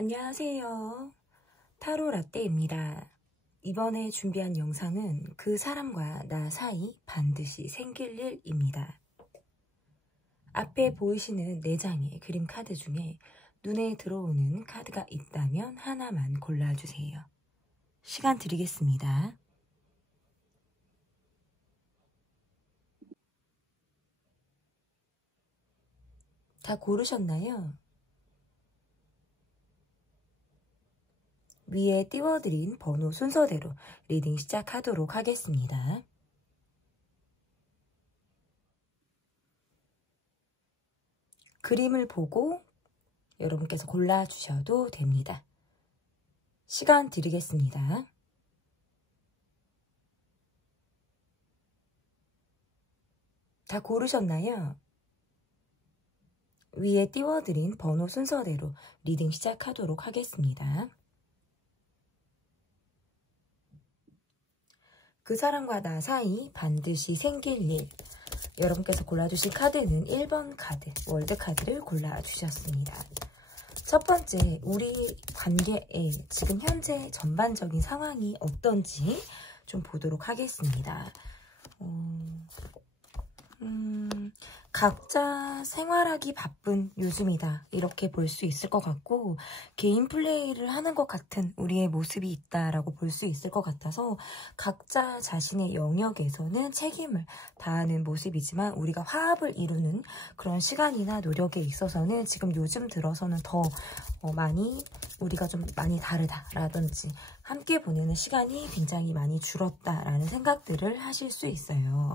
안녕하세요. 타로 라떼입니다. 이번에 준비한 영상은 그 사람과 나 사이 반드시 생길 일입니다. 앞에 보이시는 4장의 그림 카드 중에 눈에 들어오는 카드가 있다면 하나만 골라주세요. 시간 드리겠습니다. 다 고르셨나요? 위에 띄워드린 번호 순서대로 리딩 시작하도록 하겠습니다. 그림을 보고 여러분께서 골라주셔도 됩니다. 시간 드리겠습니다. 다 고르셨나요? 위에 띄워드린 번호 순서대로 리딩 시작하도록 하겠습니다. 그 사람과 나 사이 반드시 생길 일. 여러분께서 골라주실 카드는 1번 카드, 월드 카드를 골라주셨습니다. 첫 번째, 우리 관계에 지금 현재 전반적인 상황이 어떤지 좀 보도록 하겠습니다. 각자 생활하기 바쁜 요즘이다 이렇게 볼 수 있을 것 같고, 개인 플레이를 하는 것 같은 우리의 모습이 있다라고 볼 수 있을 것 같아서 각자 자신의 영역에서는 책임을 다하는 모습이지만, 우리가 화합을 이루는 그런 시간이나 노력에 있어서는 지금 요즘 들어서는 더 많이 우리가 좀 많이 다르다라든지 함께 보내는 시간이 굉장히 많이 줄었다라는 생각들을 하실 수 있어요.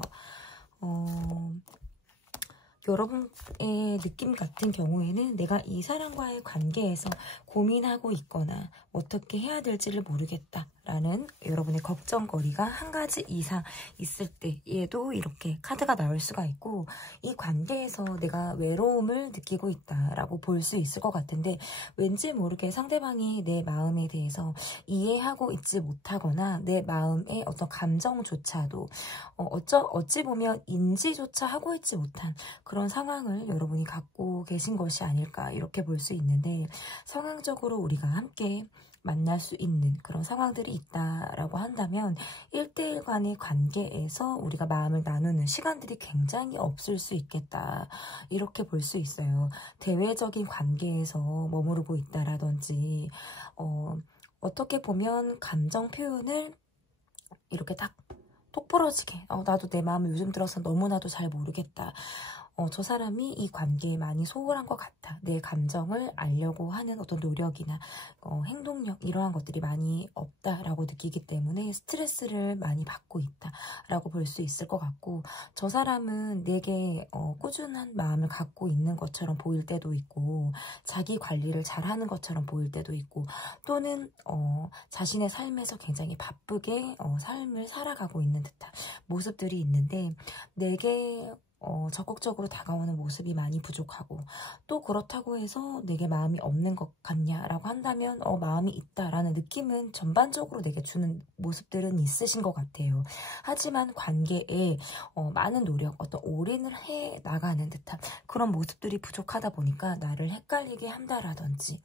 여러분의 느낌 같은 경우에는 내가 이 사람과의 관계에서 고민하고 있거나 어떻게 해야 될지를 모르겠다라는 여러분의 걱정거리가 한 가지 이상 있을 때에도 이렇게 카드가 나올 수가 있고, 이 관계에서 내가 외로움을 느끼고 있다라고 볼 수 있을 것 같은데, 왠지 모르게 상대방이 내 마음에 대해서 이해하고 있지 못하거나 내 마음의 어떤 감정조차도 어찌 보면 인지조차 하고 있지 못한 그런 상황을 여러분이 갖고 계신 것이 아닐까 이렇게 볼 수 있는데, 상황적으로 우리가 함께 만날 수 있는 그런 상황들이 있다라고 한다면 1대1 간의 관계에서 우리가 마음을 나누는 시간들이 굉장히 없을 수 있겠다 이렇게 볼 수 있어요. 대외적인 관계에서 머무르고 있다라든지 어떻게 보면 감정 표현을 이렇게 딱 톡 부러지게 나도 내 마음을 요즘 들어서 너무나도 잘 모르겠다. 저 사람이 이 관계에 많이 소홀한 것 같아. 내 감정을 알려고 하는 어떤 노력이나 행동력 이러한 것들이 많이 없다라고 느끼기 때문에 스트레스를 많이 받고 있다라고 볼 수 있을 것 같고, 저 사람은 내게 꾸준한 마음을 갖고 있는 것처럼 보일 때도 있고, 자기 관리를 잘하는 것처럼 보일 때도 있고, 또는 자신의 삶에서 굉장히 바쁘게 삶을 살아가고 있는 듯한 모습들이 있는데, 내게 적극적으로 다가오는 모습이 많이 부족하고, 또 그렇다고 해서 내게 마음이 없는 것 같냐라고 한다면 마음이 있다라는 느낌은 전반적으로 내게 주는 모습들은 있으신 것 같아요. 하지만 관계에 많은 노력, 어떤 올인을 해 나가는 듯한 그런 모습들이 부족하다 보니까 나를 헷갈리게 한다라든지,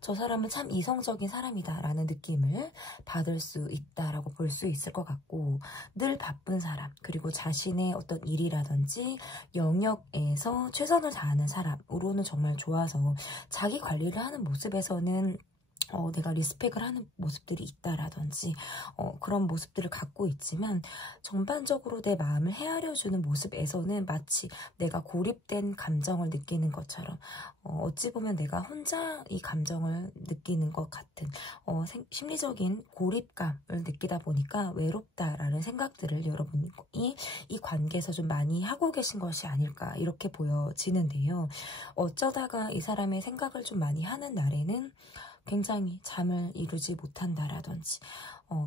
저 사람은 참 이성적인 사람이다 라는 느낌을 받을 수 있다라고 볼 수 있을 것 같고, 늘 바쁜 사람, 그리고 자신의 어떤 일이라든지 영역에서 최선을 다하는 사람으로는 정말 좋아서 자기 관리를 하는 모습에서는 내가 리스펙을 하는 모습들이 있다라든지 그런 모습들을 갖고 있지만, 전반적으로 내 마음을 헤아려주는 모습에서는 마치 내가 고립된 감정을 느끼는 것처럼, 어찌 보면 내가 혼자 이 감정을 느끼는 것 같은 심리적인 고립감을 느끼다 보니까 외롭다라는 생각들을 여러분이 이 관계에서 좀 많이 하고 계신 것이 아닐까 이렇게 보여지는데요. 어쩌다가 이 사람의 생각을 좀 많이 하는 날에는 굉장히 잠을 이루지 못한다라든지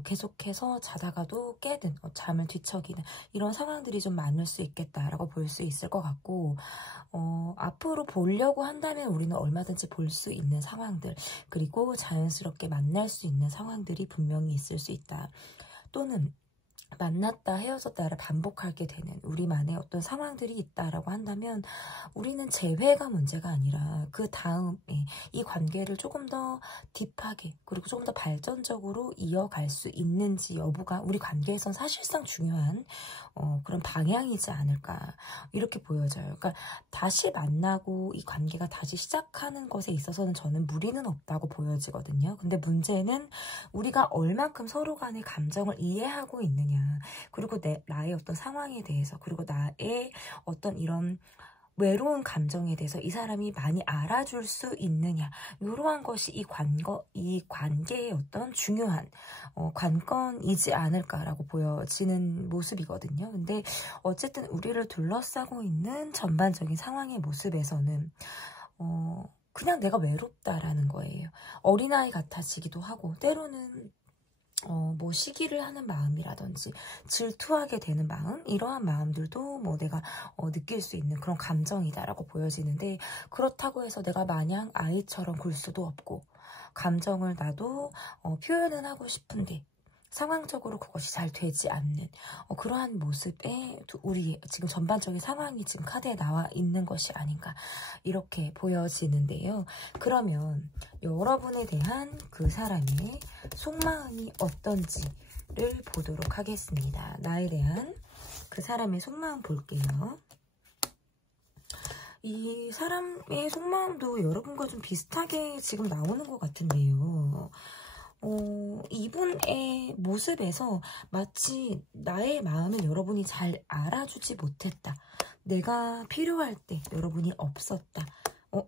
계속해서 자다가도 깨든 잠을 뒤척이는 이런 상황들이 좀 많을 수 있겠다라고 볼 수 있을 것 같고, 앞으로 보려고 한다면 우리는 얼마든지 볼 수 있는 상황들, 그리고 자연스럽게 만날 수 있는 상황들이 분명히 있을 수 있다. 또는 만났다 헤어졌다를 반복하게 되는 우리만의 어떤 상황들이 있다라고 한다면 우리는 재회가 문제가 아니라 그 다음에 이 관계를 조금 더 딥하게 그리고 조금 더 발전적으로 이어갈 수 있는지 여부가 우리 관계에선 사실상 중요한 그런 방향이지 않을까 이렇게 보여져요. 그러니까 다시 만나고 이 관계가 다시 시작하는 것에 있어서는 저는 무리는 없다고 보여지거든요. 근데 문제는 우리가 얼만큼 서로 간의 감정을 이해하고 있느냐 그리고 나의 어떤 상황에 대해서 그리고 나의 어떤 이런 외로운 감정에 대해서 이 사람이 많이 알아줄 수 있느냐 이러한 것이 이 관계의 어떤 중요한 관건이지 않을까라고 보여지는 모습이거든요. 근데 어쨌든 우리를 둘러싸고 있는 전반적인 상황의 모습에서는 그냥 내가 외롭다라는 거예요. 어린아이 같아지기도 하고 때로는 뭐 시기를 하는 마음이라든지 질투하게 되는 마음 이러한 마음들도 뭐 내가 느낄 수 있는 그런 감정이다라고 보여지는데 그렇다고 해서 내가 마냥 아이처럼 굴 수도 없고 감정을 나도 표현은 하고 싶은데 상황적으로 그것이 잘 되지 않는 그러한 모습에 우리 지금 전반적인 상황이 지금 카드에 나와 있는 것이 아닌가 이렇게 보여지는데요. 그러면 여러분에 대한 그 사람의 속마음이 어떤지를 보도록 하겠습니다. 나에 대한 그 사람의 속마음 볼게요. 이 사람의 속마음도 여러분과 좀 비슷하게 지금 나오는 것 같은데요. 이분의 모습에서 마치 나의 마음을 여러분이 잘 알아주지 못했다. 내가 필요할 때 여러분이 없었다.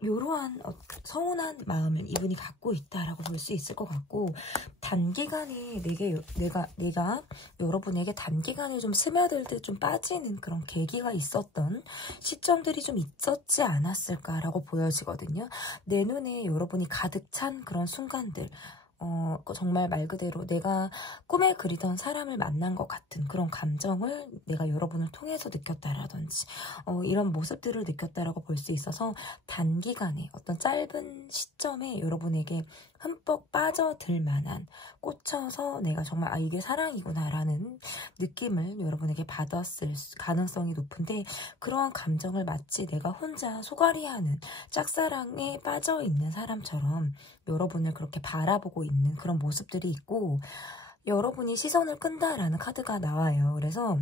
이러한 서운한 마음을 이분이 갖고 있다라고 볼 수 있을 것 같고 단기간에 내가 여러분에게 단기간에 좀 스며들듯 좀 빠지는 그런 계기가 있었던 시점들이 좀 있었지 않았을까라고 보여지거든요. 내 눈에 여러분이 가득 찬 그런 순간들 정말 말 그대로 내가 꿈에 그리던 사람을 만난 것 같은 그런 감정을 내가 여러분을 통해서 느꼈다라든지 이런 모습들을 느꼈다라고 볼 수 있어서 단기간에 어떤 짧은 시점에 여러분에게 흠뻑 빠져들 만한 꽂혀서 내가 정말 이게 사랑이구나 라는 느낌을 여러분에게 받았을 가능성이 높은데 그러한 감정을 마치 내가 혼자 소갈이하는 짝사랑에 빠져있는 사람처럼 여러분을 그렇게 바라보고 있는 그런 모습들이 있고 여러분이 시선을 끈다라는 카드가 나와요. 그래서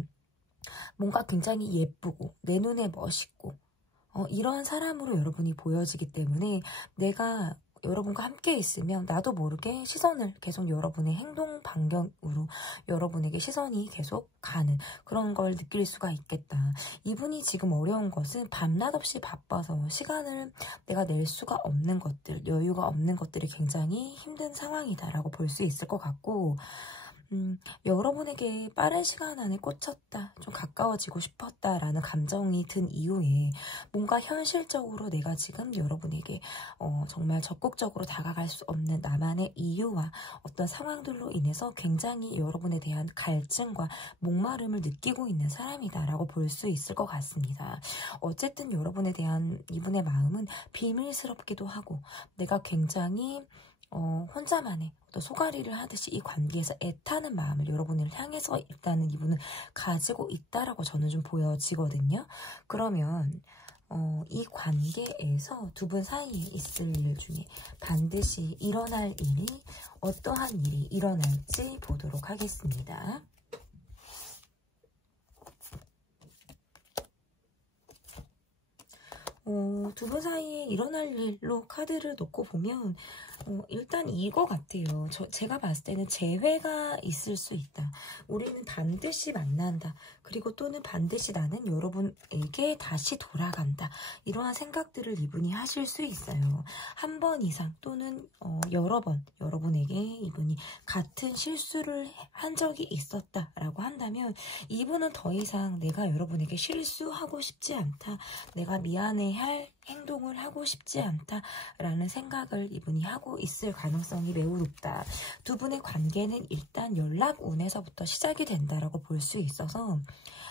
뭔가 굉장히 예쁘고 내 눈에 멋있고 이러한 사람으로 여러분이 보여지기 때문에 내가 여러분과 함께 있으면 나도 모르게 시선을 계속 여러분의 행동 반경으로 여러분에게 시선이 계속 가는 그런 걸 느낄 수가 있겠다. 이분이 지금 어려운 것은 밤낮 없이 바빠서 시간을 내가 낼 수가 없는 것들, 여유가 없는 것들이 굉장히 힘든 상황이다라고 볼 수 있을 것 같고 여러분에게 빠른 시간 안에 꽂혔다, 좀 가까워지고 싶었다라는 감정이 든 이후에 뭔가 현실적으로 내가 지금 여러분에게 정말 적극적으로 다가갈 수 없는 나만의 이유와 어떤 상황들로 인해서 굉장히 여러분에 대한 갈증과 목마름을 느끼고 있는 사람이다라고 볼 수 있을 것 같습니다. 어쨌든 여러분에 대한 이분의 마음은 비밀스럽기도 하고 내가 굉장히 혼자만의 어떤 소가리를 하듯이 이 관계에서 애타는 마음을 여러분을 향해서 일단은 이분은 가지고 있다라고 저는 좀 보여지거든요. 그러면 이 관계에서 두 분 사이에 있을 일 중에 반드시 일어날 일이 어떠한 일이 일어날지 보도록 하겠습니다. 두 분 사이에 일어날 일로 카드를 놓고 보면 일단 이거 같아요. 제가 봤을 때는 재회가 있을 수 있다. 우리는 반드시 만난다. 그리고 또는 반드시 나는 여러분에게 다시 돌아간다. 이러한 생각들을 이분이 하실 수 있어요. 한 번 이상 또는 여러 번 여러분에게 이분이 같은 실수를 한 적이 있었다라고 한다면 이분은 더 이상 내가 여러분에게 실수하고 싶지 않다. 내가 미안해할 행동을 하고 싶지 않다라는 생각을 이분이 하고 있을 가능성이 매우 높다. 두 분의 관계는 일단 연락운에서부터 시작이 된다라고 볼 수 있어서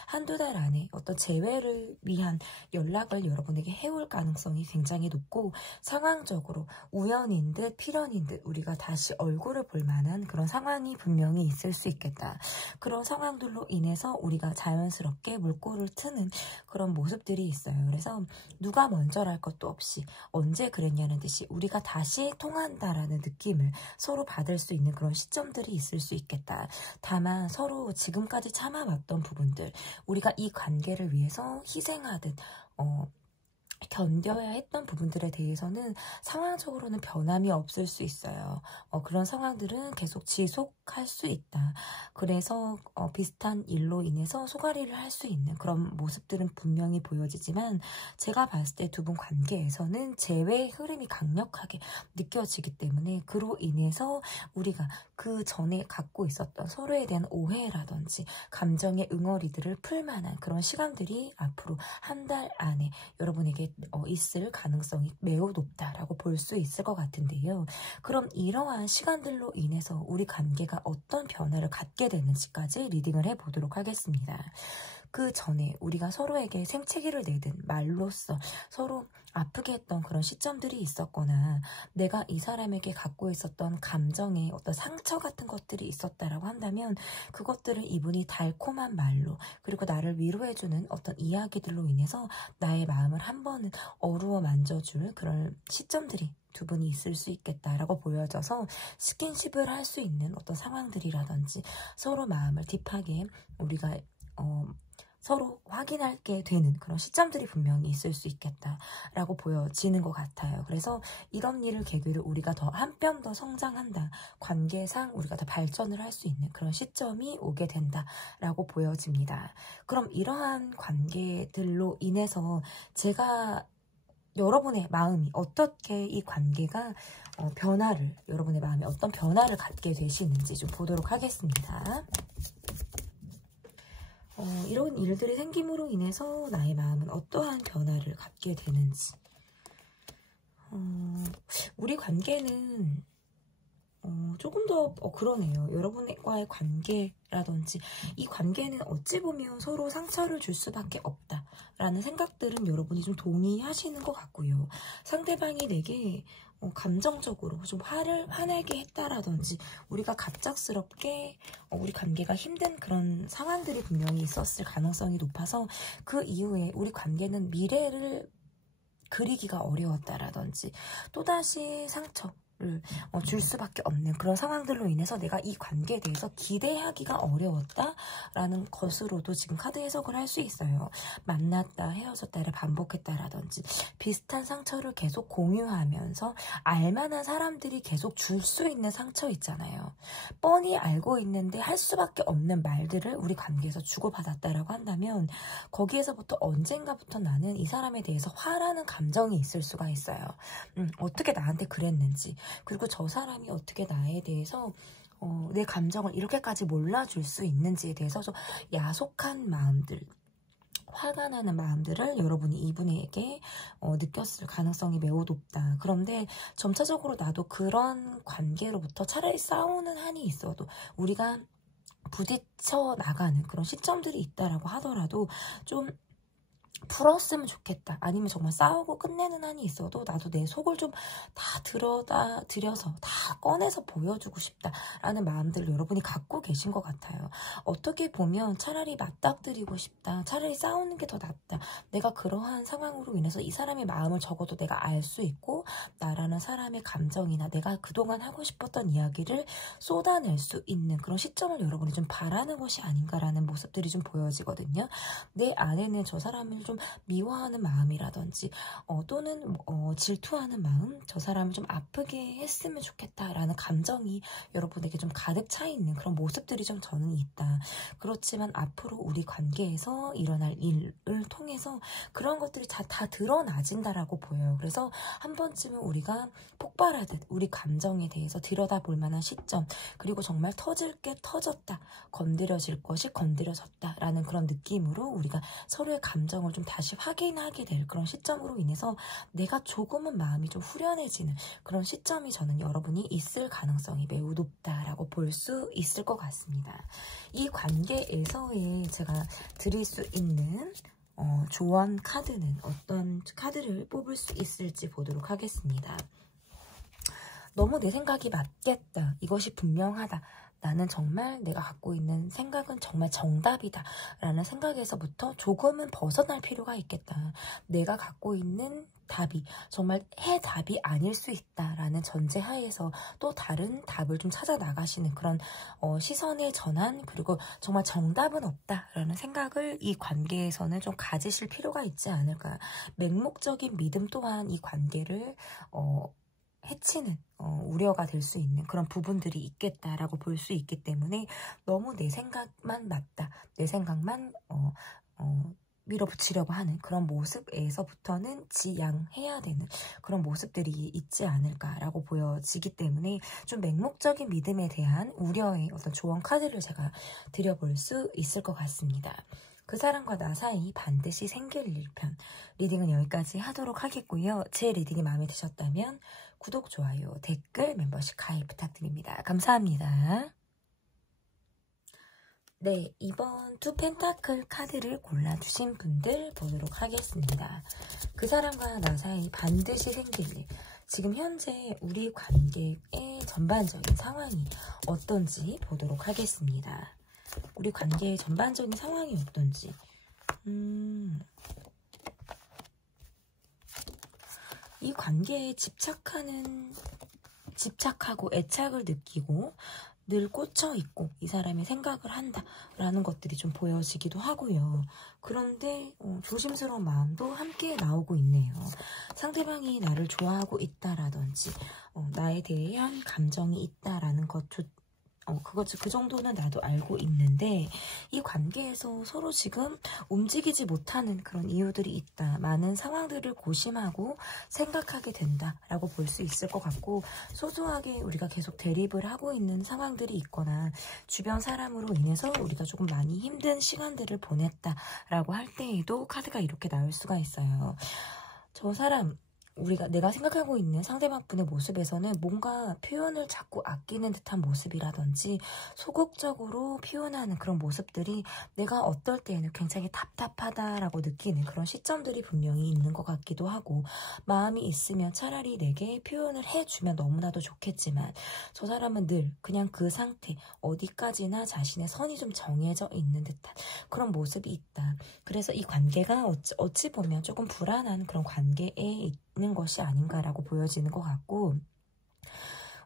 한두 달 안에 어떤 재회를 위한 연락을 여러분에게 해올 가능성이 굉장히 높고, 상황적으로 우연인 듯 필연인 듯 우리가 다시 얼굴을 볼 만한 그런 상황이 분명히 있을 수 있겠다. 그런 상황들로 인해서 우리가 자연스럽게 물꼬를 트는 그런 모습들이 있어요. 그래서 누가 먼저랄 것도 없이 언제 그랬냐는 듯이 우리가 다시 통한다라는 느낌을 서로 받을 수 있는 그런 시점들이 있을 수 있겠다. 다만 서로 지금까지 참아왔던 부분들, 우리가 이 관계를 위해서 희생하듯 견뎌야 했던 부분들에 대해서는 상황적으로는 변함이 없을 수 있어요. 그런 상황들은 계속 지속할 수 있다. 그래서 비슷한 일로 인해서 소가리를 할 수 있는 그런 모습들은 분명히 보여지지만, 제가 봤을 때 두 분 관계에서는 재회의 흐름이 강력하게 느껴지기 때문에, 그로 인해서 우리가 그 전에 갖고 있었던 서로에 대한 오해라든지 감정의 응어리들을 풀만한 그런 시간들이 앞으로 한 달 안에 여러분에게 있을 가능성이 매우 높다라고 볼 수 있을 것 같은데요. 그럼 이러한 시간들로 인해서 우리 관계가 어떤 변화를 갖게 되는지까지 리딩을 해보도록 하겠습니다. 그 전에 우리가 서로에게 생채기를 내든 말로써 서로 아프게 했던 그런 시점들이 있었거나, 내가 이 사람에게 갖고 있었던 감정의 어떤 상처 같은 것들이 있었다라고 한다면, 그것들을 이분이 달콤한 말로, 그리고 나를 위로해주는 어떤 이야기들로 인해서 나의 마음을 한 번은 어루어 만져줄 그런 시점들이 두 분이 있을 수 있겠다라고 보여져서, 스킨십을 할 수 있는 어떤 상황들이라든지 서로 마음을 딥하게 우리가 서로 확인하게 되는 그런 시점들이 분명히 있을 수 있겠다라고 보여지는 것 같아요. 그래서 이런 일을 계기로 우리가 더 한 뼘 더 성장한다, 관계상 우리가 더 발전을 할 수 있는 그런 시점이 오게 된다라고 보여집니다. 그럼 이러한 관계들로 인해서 제가 여러분의 마음이 어떻게, 이 관계가 여러분의 마음에 어떤 변화를 갖게 되시는지 좀 보도록 하겠습니다. 이런 일들이 생김으로 인해서 나의 마음은 어떠한 변화를 갖게 되는지. 우리 관계는 조금 더 그러네요. 여러분과의 관계라든지 이 관계는 어찌 보면 서로 상처를 줄 수밖에 없다라는 생각들은 여러분이 좀 동의하시는 것 같고요. 상대방이 내게 감정적으로 좀 화내게 했다라든지, 우리가 갑작스럽게 우리 관계가 힘든 그런 상황들이 분명히 있었을 가능성이 높아서, 그 이후에 우리 관계는 미래를 그리기가 어려웠다라든지 또다시 상처를 줄 수밖에 없는 그런 상황들로 인해서 내가 이 관계에 대해서 기대하기가 어려웠다라는 것으로도 지금 카드 해석을 할 수 있어요. 만났다 헤어졌다를 반복했다라든지, 비슷한 상처를 계속 공유하면서 알만한 사람들이 계속 줄 수 있는 상처 있잖아요. 뻔히 알고 있는데 할 수밖에 없는 말들을 우리 관계에서 주고받았다라고 한다면, 거기에서부터 언젠가부터 나는 이 사람에 대해서 화라는 감정이 있을 수가 있어요. 어떻게 나한테 그랬는지, 그리고 저 사람이 어떻게 나에 대해서 내 감정을 이렇게까지 몰라줄 수 있는지에 대해서 좀 야속한 마음들, 화가 나는 마음들을 여러분이 이분에게 느꼈을 가능성이 매우 높다. 그런데 점차적으로 나도 그런 관계로부터 차라리 싸우는 한이 있어도 우리가 부딪혀 나가는 그런 시점들이 있다라고 하더라도 좀 풀었으면 좋겠다, 아니면 정말 싸우고 끝내는 한이 있어도 나도 내 속을 좀 다 들여서 다 꺼내서 보여주고 싶다라는 마음들을 여러분이 갖고 계신 것 같아요. 어떻게 보면 차라리 맞닥뜨리고 싶다, 차라리 싸우는 게 더 낫다, 내가 그러한 상황으로 인해서 이 사람의 마음을 적어도 내가 알 수 있고, 나라는 사람의 감정이나 내가 그동안 하고 싶었던 이야기를 쏟아낼 수 있는 그런 시점을 여러분이 좀 바라는 것이 아닌가라는 모습들이 좀 보여지거든요. 내 안에는 저 사람을 좀 미워하는 마음이라든지 또는 질투하는 마음, 저 사람을 좀 아프게 했으면 좋겠다라는 감정이 여러분에게 좀 가득 차 있는 그런 모습들이 좀 저는 있다. 그렇지만 앞으로 우리 관계에서 일어날 일을 통해서 그런 것들이 다 드러나진다라고 보여요. 그래서 한 번쯤은 우리가 폭발하듯 우리 감정에 대해서 들여다볼 만한 시점, 그리고 정말 터질 게 터졌다, 건드려질 것이 건드려졌다라는 그런 느낌으로 우리가 서로의 감정을 좀 다시 확인하게 될 그런 시점으로 인해서 내가 조금은 마음이 좀 후련해지는 그런 시점이 저는 여러분이 있을 가능성이 매우 높다라고 볼 수 있을 것 같습니다. 이 관계에서의 제가 드릴 수 있는 조언 카드는 어떤 카드를 뽑을 수 있을지 보도록 하겠습니다. 너무 내 생각이 맞겠다. 이것이 분명하다. 나는 정말 내가 갖고 있는 생각은 정말 정답이다. 라는 생각에서부터 조금은 벗어날 필요가 있겠다. 내가 갖고 있는 답이 정말 해답이 아닐 수 있다라는 전제하에서 또 다른 답을 좀 찾아 나가시는 그런 시선의 전환, 그리고 정말 정답은 없다라는 생각을 이 관계에서는 좀 가지실 필요가 있지 않을까. 맹목적인 믿음 또한 이 관계를 해치는 우려가 될 수 있는 그런 부분들이 있겠다라고 볼 수 있기 때문에 너무 내 생각만 맞다, 내 생각만 밀어붙이려고 하는 그런 모습에서부터는 지양해야 되는 그런 모습들이 있지 않을까라고 보여지기 때문에 좀 맹목적인 믿음에 대한 우려의 어떤 조언 카드를 제가 드려볼 수 있을 것 같습니다. 그 사람과 나 사이 반드시 생길 일편. 리딩은 여기까지 하도록 하겠고요. 제 리딩이 마음에 드셨다면 구독, 좋아요, 댓글, 멤버십 가입 부탁드립니다. 감사합니다. 네, 이번 투 펜타클 카드를 골라주신 분들 보도록 하겠습니다. 그 사람과 나 사이 반드시 생길 일. 지금 현재 우리 관계의 전반적인 상황이 어떤지 보도록 하겠습니다. 우리 관계의 전반적인 상황이 어떤지. 이 관계에 집착하고 애착을 느끼고 늘 꽂혀있고 이 사람의 생각을 한다라는 것들이 좀 보여지기도 하고요. 그런데 조심스러운 마음도 함께 나오고 있네요. 상대방이 나를 좋아하고 있다라든지 나에 대한 감정이 있다라는 것조차 그 정도는 나도 알고 있는데 이 관계에서 서로 지금 움직이지 못하는 그런 이유들이 있다. 많은 상황들을 고심하고 생각하게 된다라고 볼 수 있을 것 같고, 소소하게 우리가 계속 대립을 하고 있는 상황들이 있거나 주변 사람으로 인해서 우리가 조금 많이 힘든 시간들을 보냈다라고 할 때에도 카드가 이렇게 나올 수가 있어요. 저 사람 내가 생각하고 있는 상대방 분의 모습에서는 뭔가 표현을 자꾸 아끼는 듯한 모습이라든지 소극적으로 표현하는 그런 모습들이 내가 어떨 때에는 굉장히 답답하다라고 느끼는 그런 시점들이 분명히 있는 것 같기도 하고, 마음이 있으면 차라리 내게 표현을 해주면 너무나도 좋겠지만 저 사람은 늘 그냥 그 상태, 어디까지나 자신의 선이 좀 정해져 있는 듯한 그런 모습이 있다. 그래서 이 관계가 어찌 보면 조금 불안한 그런 관계에 있는 것이 아닌가라고 보여지는 것 같고,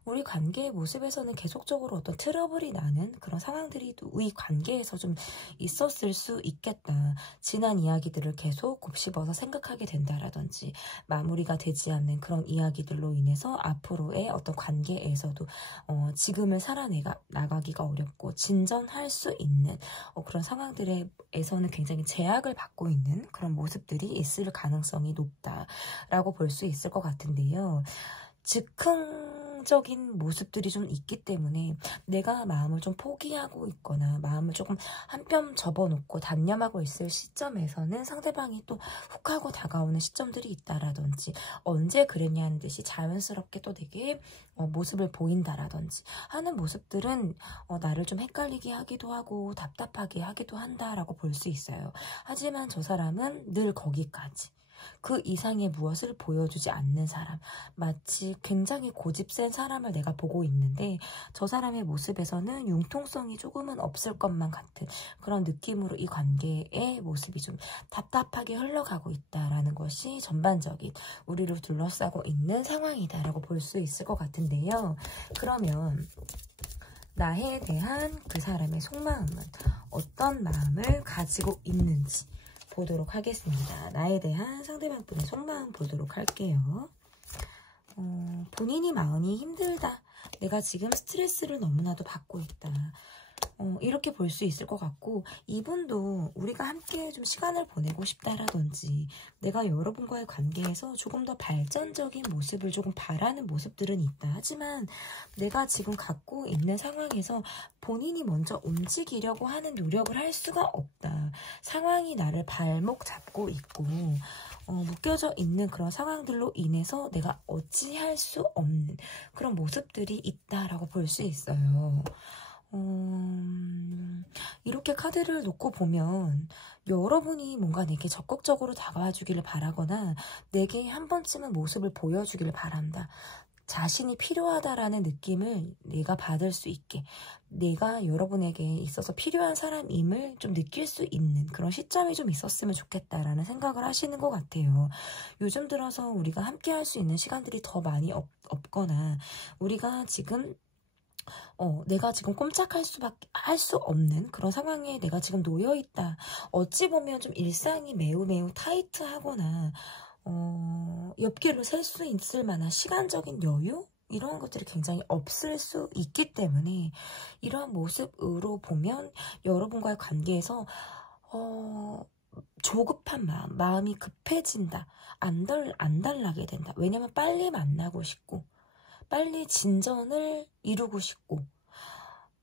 우리 관계의 모습에서는 계속적으로 어떤 트러블이 나는 그런 상황들이 이 관계에서 좀 있었을 수 있겠다. 지난 이야기들을 계속 곱씹어서 생각하게 된다라든지 마무리가 되지 않는 그런 이야기들로 인해서 앞으로의 어떤 관계에서도 지금을 살아나가기가 어렵고 진전할 수 있는 그런 상황들에서는 굉장히 제약을 받고 있는 그런 모습들이 있을 가능성이 높다라고 볼 수 있을 것 같은데요. 즉흥적인 모습들이 좀 있기 때문에 내가 마음을 좀 포기하고 있거나 마음을 조금 한뼘 접어놓고 단념하고 있을 시점에서는 상대방이 또 훅 하고 다가오는 시점들이 있다라든지, 언제 그랬냐는 듯이 자연스럽게 또 내게 모습을 보인다라든지 하는 모습들은 나를 좀 헷갈리게 하기도 하고 답답하게 하기도 한다라고 볼 수 있어요. 하지만 저 사람은 늘 거기까지, 그 이상의 무엇을 보여주지 않는 사람, 마치 굉장히 고집센 사람을 내가 보고 있는데 저 사람의 모습에서는 융통성이 조금은 없을 것만 같은 그런 느낌으로 이 관계의 모습이 좀 답답하게 흘러가고 있다라는 것이 전반적인 우리를 둘러싸고 있는 상황이다라고 볼 수 있을 것 같은데요. 그러면 나에 대한 그 사람의 속마음은 어떤 마음을 가지고 있는지 보도록 하겠습니다. 나에 대한 상대방 분의 속마음 보도록 할게요. 본인이 마음이 힘들다. 내가 지금 스트레스를 너무나도 받고 있다. 이렇게 볼 수 있을 것 같고, 이분도 우리가 함께 좀 시간을 보내고 싶다라든지 내가 여러분과의 관계에서 조금 더 발전적인 모습을 조금 바라는 모습들은 있다. 하지만 내가 지금 갖고 있는 상황에서 본인이 먼저 움직이려고 하는 노력을 할 수가 없다. 상황이 나를 발목 잡고 있고 묶여져 있는 그런 상황들로 인해서 내가 어찌할 수 없는 그런 모습들이 있다라고 볼 수 있어요. 이렇게 카드를 놓고 보면 여러분이 뭔가 내게 적극적으로 다가와 주기를 바라거나 내게 한 번쯤은 모습을 보여주기를 바란다. 자신이 필요하다라는 느낌을 내가 받을 수 있게, 내가 여러분에게 있어서 필요한 사람임을 좀 느낄 수 있는 그런 시점이 좀 있었으면 좋겠다라는 생각을 하시는 것 같아요. 요즘 들어서 우리가 함께 할 수 있는 시간들이 더 많이 없거나 우리가 지금 내가 지금 꼼짝할 할 수 없는 그런 상황에 내가 지금 놓여있다. 어찌 보면 좀 일상이 매우 타이트하거나 옆길로 셀 수 있을 만한 시간적인 여유? 이러한 것들이 굉장히 없을 수 있기 때문에 이러한 모습으로 보면 여러분과의 관계에서 조급한 마음이 급해진다. 안 달라게 된다. 왜냐면 빨리 만나고 싶고 빨리 진전을 이루고 싶고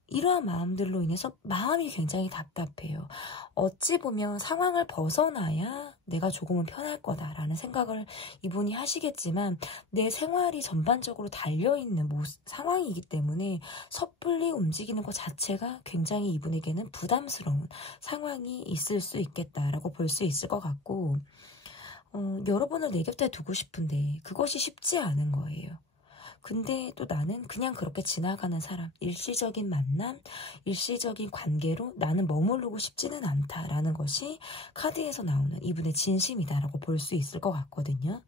이러한 마음들로 인해서 마음이 굉장히 답답해요. 어찌 보면 상황을 벗어나야 내가 조금은 편할 거다라는 생각을 이분이 하시겠지만 내 생활이 전반적으로 달려있는 상황이기 때문에 섣불리 움직이는 것 자체가 굉장히 이분에게는 부담스러운 상황이 있을 수 있겠다라고 볼 수 있을 것 같고 여러분을 내 곁에 두고 싶은데 그것이 쉽지 않은 거예요. 근데 또 나는 그냥 그렇게 지나가는 사람, 일시적인 만남, 일시적인 관계로 나는 머무르고 싶지는 않다라는 것이 카드에서 나오는 이분의 진심이다라고 볼 수 있을 것 같거든요.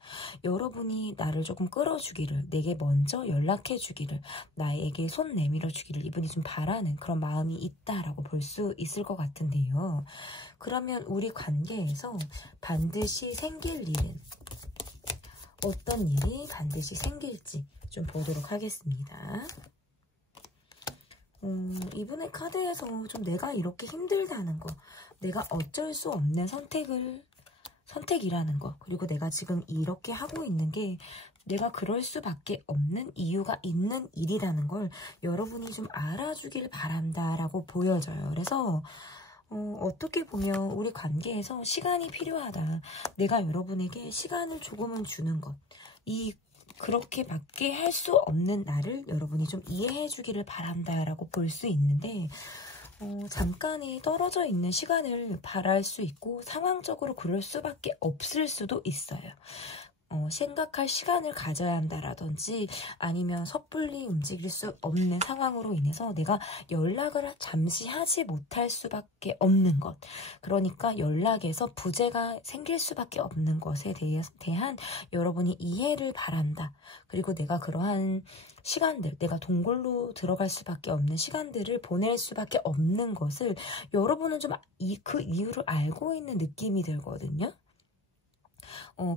여러분이 나를 조금 끌어주기를, 내게 먼저 연락해주기를, 나에게 손 내밀어주기를 이분이 좀 바라는 그런 마음이 있다라고 볼 수 있을 것 같은데요. 그러면 우리 관계에서 반드시 생길 일은 어떤 일이 반드시 생길지 좀 보도록 하겠습니다. 이분의 카드에서 좀 내가 이렇게 힘들다는 거, 내가 어쩔 수 없는 선택이라는 거, 그리고 내가 지금 이렇게 하고 있는 게 내가 그럴 수밖에 없는 이유가 있는 일이라는 걸 여러분이 좀 알아주길 바란다라고 보여져요. 그래서 어떻게 보면 우리 관계에서 시간이 필요하다. 내가 여러분에게 시간을 조금은 주는 것. 그렇게밖에 할 수 없는 나를 여러분이 좀 이해해 주기를 바란다라고 볼 수 있는데 잠깐의 떨어져 있는 시간을 바랄 수 있고 상황적으로 그럴 수밖에 없을 수도 있어요. 생각할 시간을 가져야 한다라든지 아니면 섣불리 움직일 수 없는 상황으로 인해서 내가 연락을 잠시 하지 못할 수밖에 없는 것. 그러니까 연락에서 부재가 생길 수밖에 없는 것에 대한 여러분이 이해를 바란다. 그리고 내가 그러한 시간들, 내가 동굴로 들어갈 수밖에 없는 시간들을 보낼 수밖에 없는 것을 여러분은 좀 그 이유를 알고 있는 느낌이 들거든요.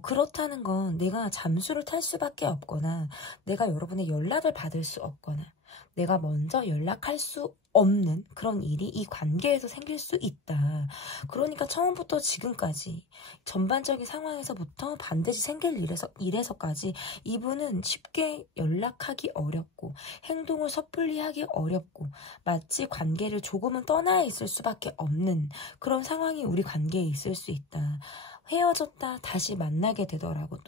그렇다는 건 내가 잠수를 탈 수밖에 없거나 내가 여러분의 연락을 받을 수 없거나 내가 먼저 연락할 수 없는 그런 일이 이 관계에서 생길 수 있다. 그러니까 처음부터 지금까지 전반적인 상황에서부터 반드시 생길 일에서까지 이분은 쉽게 연락하기 어렵고 행동을 섣불리 하기 어렵고 마치 관계를 조금은 떠나 있을 수밖에 없는 그런 상황이 우리 관계에 있을 수 있다. 헤어졌다 다시 만나게 되더라도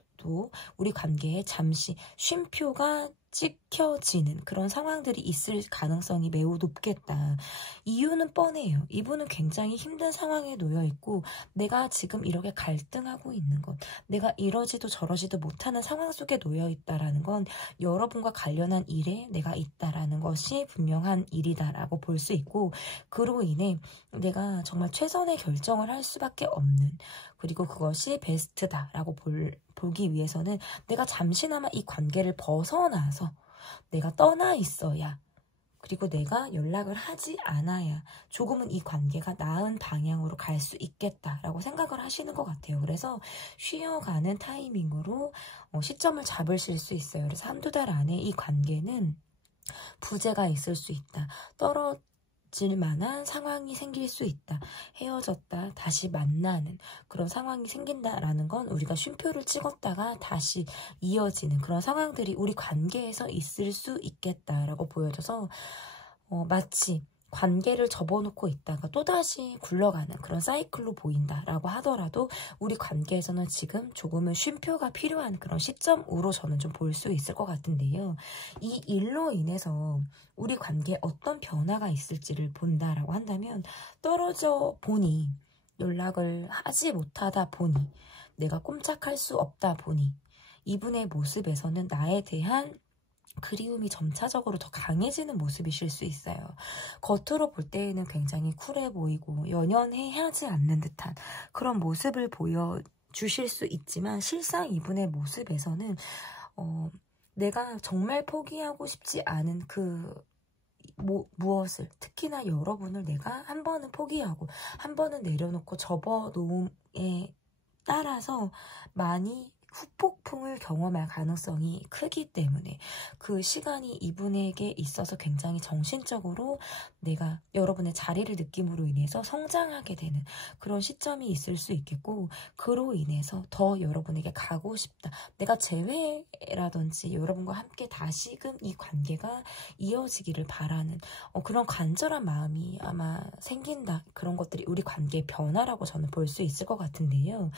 우리 관계에 잠시 쉼표가 찍혀지는 그런 상황들이 있을 가능성이 매우 높겠다. 이유는 뻔해요. 이분은 굉장히 힘든 상황에 놓여있고 내가 지금 이렇게 갈등하고 있는 것, 내가 이러지도 저러지도 못하는 상황 속에 놓여있다라는 건 여러분과 관련한 일에 내가 있다라는 것이 분명한 일이다라고 볼 수 있고 그로 인해 내가 정말 최선의 결정을 할 수밖에 없는 그리고 그것이 베스트다라고 보기 위해서는 내가 잠시나마 이 관계를 벗어나서 내가 떠나 있어야 그리고 내가 연락을 하지 않아야 조금은 이 관계가 나은 방향으로 갈 수 있겠다라고 생각을 하시는 것 같아요. 그래서 쉬어가는 타이밍으로 시점을 잡으실 수 있어요. 그래서 한두 달 안에 이 관계는 부재가 있을 수 있다. 만한 상황이 생길 수 있다. 헤어졌다 다시 만나는 그런 상황이 생긴다라는 건 우리가 쉼표를 찍었다가 다시 이어지는 그런 상황들이 우리 관계에서 있을 수 있겠다라고 보여져서 마치 관계를 접어놓고 있다가 또다시 굴러가는 그런 사이클로 보인다라고 하더라도 우리 관계에서는 지금 조금은 쉼표가 필요한 그런 시점으로 저는 좀 볼 수 있을 것 같은데요. 이 일로 인해서 우리 관계에 어떤 변화가 있을지를 본다라고 한다면 떨어져 보니 연락을 하지 못하다 보니 내가 꼼짝할 수 없다 보니 이분의 모습에서는 나에 대한 그리움이 점차적으로 더 강해지는 모습이실 수 있어요. 겉으로 볼 때에는 굉장히 쿨해 보이고 연연해하지 않는 듯한 그런 모습을 보여주실 수 있지만 실상 이분의 모습에서는 내가 정말 포기하고 싶지 않은 무엇을 특히나 여러분을 내가 한 번은 포기하고 한 번은 내려놓고 접어놓음에 따라서 많이 후폭풍을 경험할 가능성이 크기 때문에 그 시간이 이분에게 있어서 굉장히 정신적으로 내가 여러분의 자리를 느낌으로 인해서 성장하게 되는 그런 시점이 있을 수 있겠고 그로 인해서 더 여러분에게 가고 싶다. 내가 재회라든지 여러분과 함께 다시금 이 관계가 이어지기를 바라는 그런 간절한 마음이 아마 생긴다. 그런 것들이 우리 관계의 변화라고 저는 볼 수 있을 것 같은데요.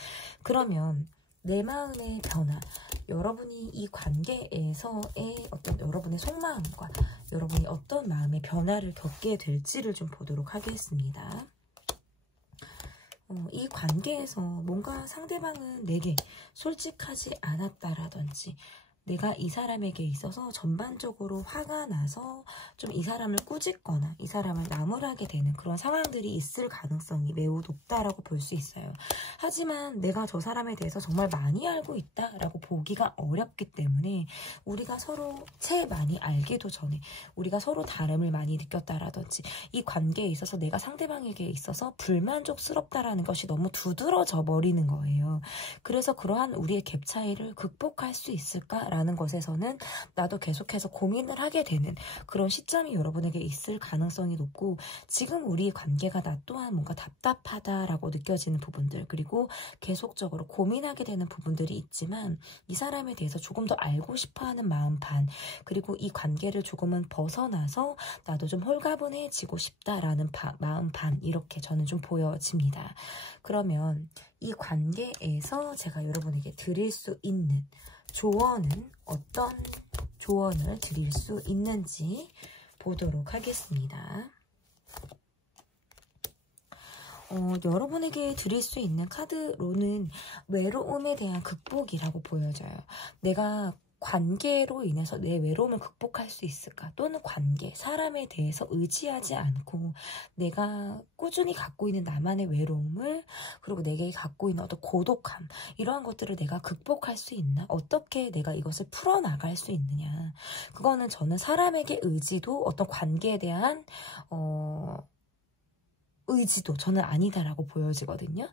그러면 내 마음의 변화, 여러분이 이 관계에서의 어떤 여러분의 속마음과 여러분이 어떤 마음의 변화를 겪게 될지를 좀 보도록 하겠습니다. 이 관계에서 뭔가 상대방은 내게 솔직하지 않았다라든지 내가 이 사람에게 있어서 전반적으로 화가 나서 좀 이 사람을 꾸짖거나 이 사람을 나무라게 되는 그런 상황들이 있을 가능성이 매우 높다라고 볼 수 있어요. 하지만 내가 저 사람에 대해서 정말 많이 알고 있다라고 보기가 어렵기 때문에 우리가 서로 채 많이 알기도 전에 우리가 서로 다름을 많이 느꼈다라든지 이 관계에 있어서 내가 상대방에게 있어서 불만족스럽다라는 것이 너무 두드러져 버리는 거예요. 그래서 그러한 우리의 갭 차이를 극복할 수 있을까? 라는 것에서는 나도 계속해서 고민을 하게 되는 그런 시점이 여러분에게 있을 가능성이 높고 지금 우리의 관계가 나 또한 뭔가 답답하다라고 느껴지는 부분들 그리고 계속적으로 고민하게 되는 부분들이 있지만 이 사람에 대해서 조금 더 알고 싶어하는 마음 반 그리고 이 관계를 조금은 벗어나서 나도 좀 홀가분해지고 싶다라는 마음 반 이렇게 저는 좀 보여집니다. 그러면 이 관계에서 제가 여러분에게 드릴 수 있는 조언은 어떤 조언을 드릴 수 있는지 보도록 하겠습니다. 여러분에게 드릴 수 있는 카드로는 외로움에 대한 극복이라고 보여져요. 내가 관계로 인해서 내 외로움을 극복할 수 있을까? 또는 관계, 사람에 대해서 의지하지 않고 내가 꾸준히 갖고 있는 나만의 외로움을 그리고 내게 갖고 있는 어떤 고독함 이러한 것들을 내가 극복할 수 있나? 어떻게 내가 이것을 풀어나갈 수 있느냐? 그거는 저는 사람에게 의지도 어떤 관계에 대한 의지도 저는 아니다라고 보여지거든요.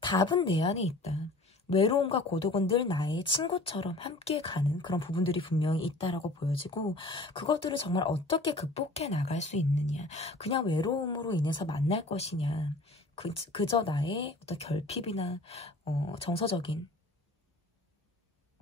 답은 내 안에 있다. 외로움과 고독은 늘 나의 친구처럼 함께 가는 그런 부분들이 분명히 있다라고 보여지고 그것들을 정말 어떻게 극복해 나갈 수 있느냐 그냥 외로움으로 인해서 만날 것이냐 그저 나의 어떤 결핍이나 정서적인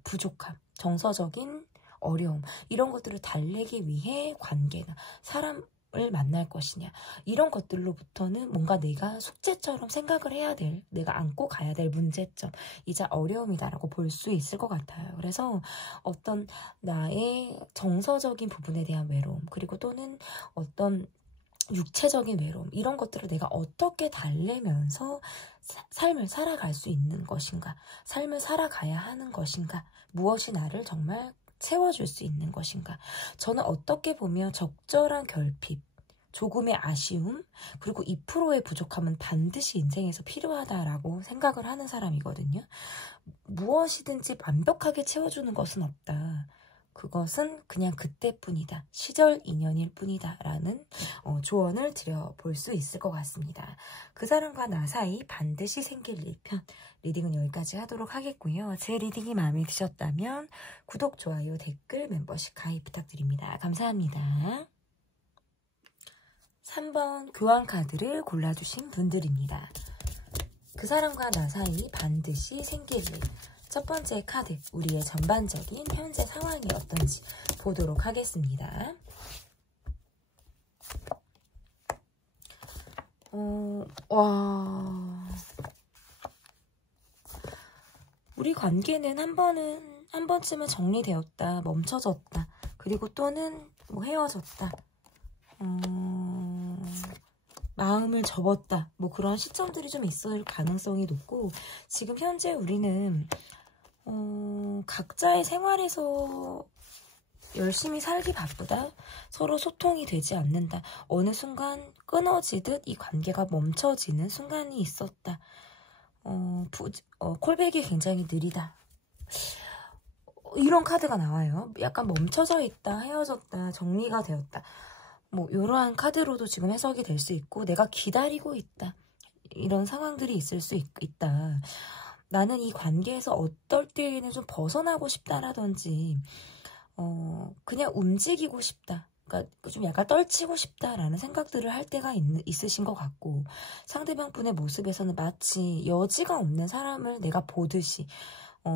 부족함 정서적인 어려움 이런 것들을 달래기 위해 관계나 사람을 만날 것이냐 이런 것들로부터는 뭔가 내가 숙제처럼 생각을 해야 될 내가 안고 가야 될 문제점이자 어려움이다라고 볼 수 있을 것 같아요. 그래서 어떤 나의 정서적인 부분에 대한 외로움 그리고 또는 어떤 육체적인 외로움 이런 것들을 내가 어떻게 달래면서 삶을 살아갈 수 있는 것인가 삶을 살아가야 하는 것인가 무엇이 나를 정말 채워줄 수 있는 것인가 저는 어떻게 보면 적절한 결핍 조금의 아쉬움 그리고 2%의 부족함은 반드시 인생에서 필요하다라고 생각을 하는 사람이거든요. 무엇이든지 완벽하게 채워주는 것은 없다. 그것은 그냥 그때뿐이다. 시절 인연일 뿐이다. 라는 조언을 드려볼 수 있을 것 같습니다. 그 사람과 나 사이 반드시 생길 1편 리딩은 여기까지 하도록 하겠고요. 제 리딩이 마음에 드셨다면 구독, 좋아요, 댓글, 멤버십 가입 부탁드립니다. 감사합니다. 3번 교환 카드를 골라주신 분들입니다. 그 사람과 나 사이 반드시 생길 일. 첫 번째 카드, 우리의 전반적인 현재 상황이 어떤지 보도록 하겠습니다. 우리 관계는 한 번쯤은 정리되었다, 멈춰졌다, 그리고 또는 뭐 헤어졌다, 마음을 접었다, 뭐 그런 시점들이 좀 있을 가능성이 높고, 지금 현재 우리는 각자의 생활에서 열심히 살기 바쁘다, 서로 소통이 되지 않는다, 어느 순간 끊어지듯 이 관계가 멈춰지는 순간이 있었다, 콜백이 굉장히 느리다, 이런 카드가 나와요. 약간 멈춰져 있다, 헤어졌다, 정리가 되었다, 뭐 이러한 카드로도 지금 해석이 될 수 있고, 내가 기다리고 있다, 이런 상황들이 있을 수 있다. 나는 이 관계에서 어떨 때에는 좀 벗어나고 싶다라든지 그냥 움직이고 싶다, 그러니까 좀 약간 떨치고 싶다라는 생각들을 할 때가 있으신 것 같고, 상대방 분의 모습에서는 마치 여지가 없는 사람을 내가 보듯이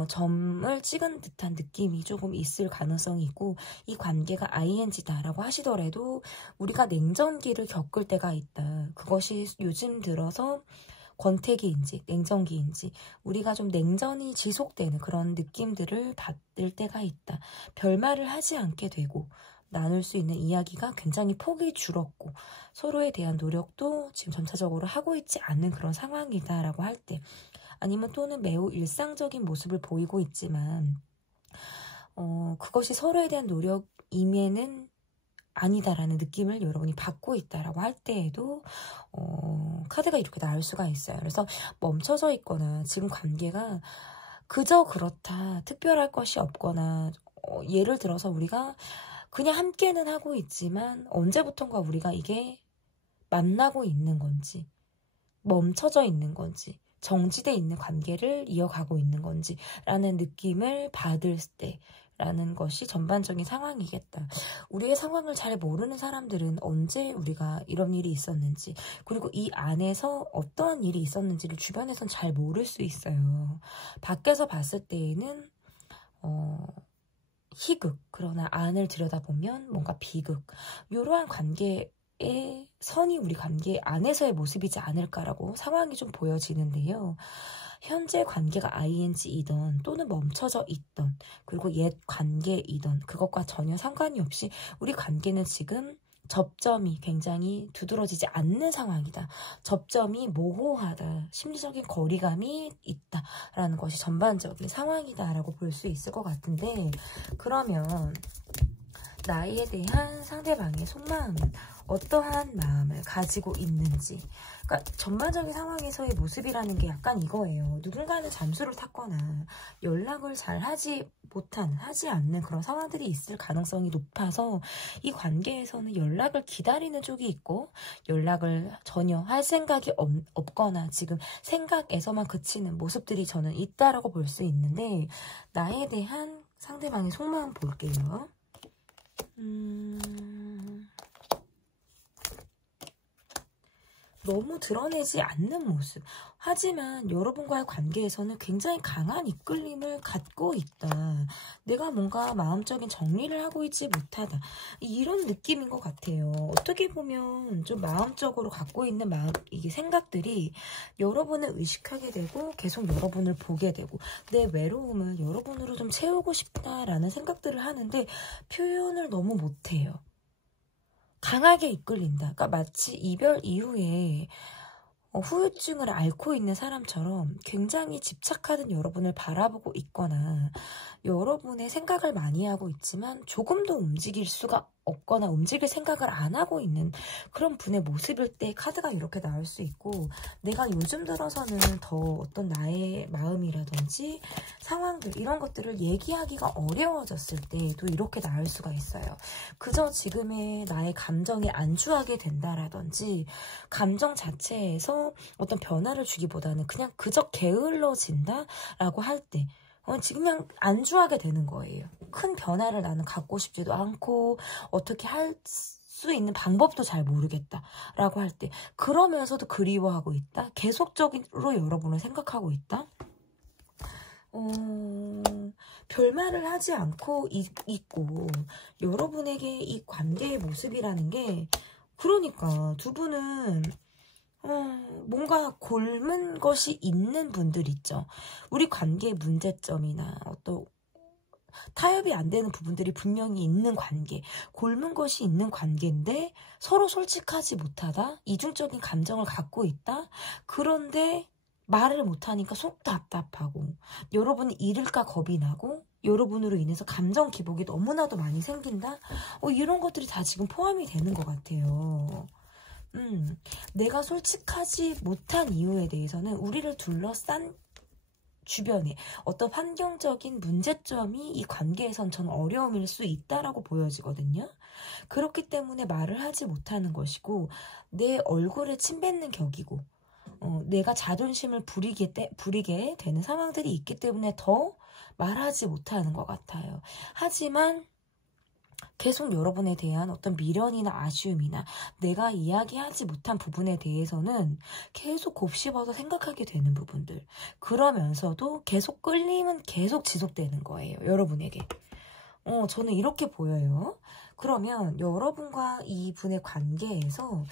점을 찍은 듯한 느낌이 조금 있을 가능성이 있고, 이 관계가 ING다라고 하시더라도 우리가 냉전기를 겪을 때가 있다. 그것이 요즘 들어서 권태기인지 냉전기인지 우리가 좀 냉전이 지속되는 그런 느낌들을 받을 때가 있다. 별말을 하지 않게 되고 나눌 수 있는 이야기가 굉장히 폭이 줄었고, 서로에 대한 노력도 지금 점차적으로 하고 있지 않는 그런 상황이다라고 할 때, 아니면 또는 매우 일상적인 모습을 보이고 있지만 그것이 서로에 대한 노력임에는 아니다라는 느낌을 여러분이 받고 있다라고 할 때에도 카드가 이렇게 나올 수가 있어요. 그래서 멈춰져 있거나 지금 관계가 그저 그렇다, 특별할 것이 없거나, 예를 들어서 우리가 그냥 함께는 하고 있지만 언제부턴가 우리가 이게 만나고 있는 건지, 멈춰져 있는 건지, 정지돼 있는 관계를 이어가고 있는 건지 라는 느낌을 받을 때 라는 것이 전반적인 상황이겠다. 우리의 상황을 잘 모르는 사람들은 언제 우리가 이런 일이 있었는지, 그리고 이 안에서 어떠한 일이 있었는지를 주변에선 잘 모를 수 있어요. 밖에서 봤을 때에는 희극, 그러나 안을 들여다보면 뭔가 비극, 이러한 관계의 선이 우리 관계 안에서의 모습이지 않을까라고 상황이 좀 보여지는데요. 현재 관계가 ING이던 또는 멈춰져 있던, 그리고 옛 관계이던 그것과 전혀 상관이 없이 우리 관계는 지금 접점이 굉장히 두드러지지 않는 상황이다. 접점이 모호하다. 심리적인 거리감이 있다라는 것이 전반적인 상황이다라고 볼 수 있을 것 같은데, 그러면 나에 대한 상대방의 속마음은 어떠한 마음을 가지고 있는지, 그러니까 전반적인 상황에서의 모습이라는 게 약간 이거예요. 누군가는 잠수를 탔거나 연락을 잘 하지 않는 그런 상황들이 있을 가능성이 높아서 이 관계에서는 연락을 기다리는 쪽이 있고, 연락을 전혀 할 생각이 없거나 지금 생각에서만 그치는 모습들이 저는 있다라고 볼 수 있는데, 나에 대한 상대방의 속마음 볼게요. 너무 드러내지 않는 모습. 하지만 여러분과의 관계에서는 굉장히 강한 이끌림을 갖고 있다. 내가 뭔가 마음적인 정리를 하고 있지 못하다. 이런 느낌인 것 같아요. 어떻게 보면 좀 마음적으로 갖고 있는 이게 생각들이 여러분을 의식하게 되고 계속 여러분을 보게 되고, 내 외로움을 여러분으로 좀 채우고 싶다라는 생각들을 하는데 표현을 너무 못해요. 강하게 이끌린다. 그러니까 마치 이별 이후에 후유증을 앓고 있는 사람처럼 굉장히 집착하는 여러분을 바라보고 있거나, 여러분의 생각을 많이 하고 있지만 조금도 움직일 수가 없거나 움직일 생각을 안 하고 있는 그런 분의 모습일 때 카드가 이렇게 나올 수 있고, 내가 요즘 들어서는 더 어떤 나의 마음이라든지 상황들, 이런 것들을 얘기하기가 어려워졌을 때도 이렇게 나올 수가 있어요. 그저 지금의 나의 감정에 안주하게 된다라든지, 감정 자체에서 어떤 변화를 주기보다는 그냥 그저 게을러진다라고 할 때 지금 그냥 안주하게 되는 거예요. 큰 변화를 나는 갖고 싶지도 않고 어떻게 할 수 있는 방법도 잘 모르겠다 라고 할 때, 그러면서도 그리워하고 있다, 계속적으로 여러분을 생각하고 있다, 별말을 하지 않고 있고, 여러분에게 이 관계의 모습이라는 게, 그러니까 두 분은 뭔가 골문 것이 있는 분들 있죠. 우리 관계의 문제점이나 어떤 타협이 안 되는 부분들이 분명히 있는 관계, 골문 것이 있는 관계인데 서로 솔직하지 못하다, 이중적인 감정을 갖고 있다. 그런데 말을 못하니까 속 답답하고, 여러분이 잃을까 겁이 나고, 여러분으로 인해서 감정 기복이 너무나도 많이 생긴다. 이런 것들이 다 지금 포함이 되는 것 같아요. 내가 솔직하지 못한 이유에 대해서는 우리를 둘러싼 주변에 어떤 환경적인 문제점이 이 관계에선 전 어려움일 수 있다라고 보여지거든요. 그렇기 때문에 말을 하지 못하는 것이고, 내 얼굴에 침 뱉는 격이고, 내가 자존심을 부리게 되는 상황들이 있기 때문에 더 말하지 못하는 것 같아요. 하지만 계속 여러분에 대한 어떤 미련이나 아쉬움이나 내가 이야기하지 못한 부분에 대해서는 계속 곱씹어서 생각하게 되는 부분들, 그러면서도 계속 끌림은 계속 지속되는 거예요, 여러분에게. 저는 이렇게 보여요. 그러면 여러분과 이분의 관계에서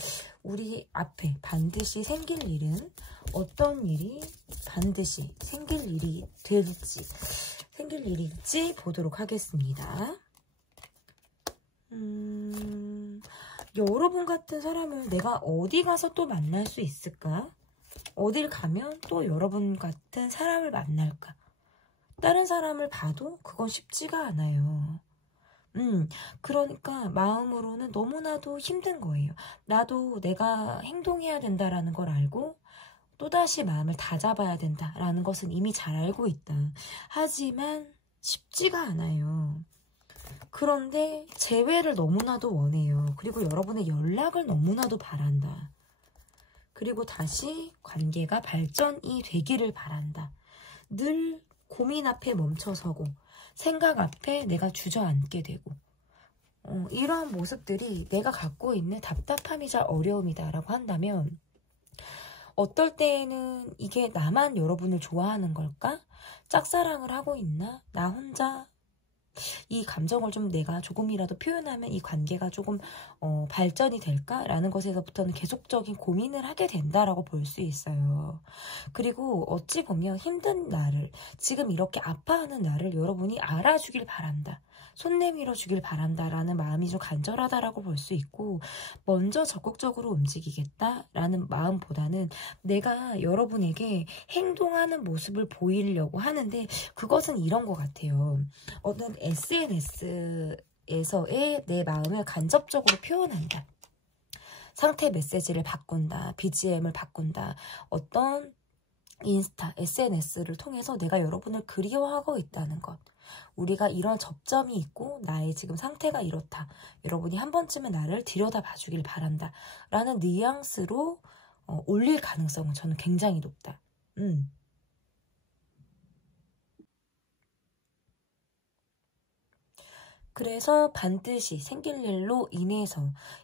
우리 앞에 반드시 생길 일은 어떤 일이 반드시 생길 일일지 보도록 하겠습니다. 여러분 같은 사람을 내가 어디 가서 또 만날 수 있을까? 어딜 가면 또 여러분 같은 사람을 만날까? 다른 사람을 봐도 그건 쉽지가 않아요. 그러니까 마음으로는 너무나도 힘든 거예요. 나도 내가 행동해야 된다라는 걸 알고 또다시 마음을 다잡아야 된다라는 것은 이미 잘 알고 있다. 하지만 쉽지가 않아요. 그런데 재회를 너무나도 원해요. 그리고 여러분의 연락을 너무나도 바란다. 그리고 다시 관계가 발전이 되기를 바란다. 늘 고민 앞에 멈춰서고 생각 앞에 내가 주저앉게 되고, 이러한 모습들이 내가 갖고 있는 답답함이자 어려움이다라고 한다면, 어떨 때에는 이게 나만 여러분을 좋아하는 걸까? 짝사랑을 하고 있나? 나 혼자 이 감정을 좀 내가 조금이라도 표현하면 이 관계가 조금 발전이 될까라는 것에서부터는 계속적인 고민을 하게 된다라고 볼 수 있어요. 그리고 어찌 보면 힘든 나를, 지금 이렇게 아파하는 나를 여러분이 알아주길 바란다, 손 내밀어 주길 바란다라는 마음이 좀 간절하다라고 볼 수 있고, 먼저 적극적으로 움직이겠다라는 마음보다는 내가 여러분에게 행동하는 모습을 보이려고 하는데, 그것은 이런 것 같아요. 어떤 SNS에서의 내 마음을 간접적으로 표현한다. 상태 메시지를 바꾼다. BGM을 바꾼다. 어떤 인스타, SNS를 통해서 내가 여러분을 그리워하고 있다는 것. 우리가 이런 접점이 있고 나의 지금 상태가 이렇다. 여러분이 한 번쯤은 나를 들여다봐 주길 바란다. 라는 뉘앙스로 올릴 가능성은 저는 굉장히 높다. 그래서 반드시 생길 일로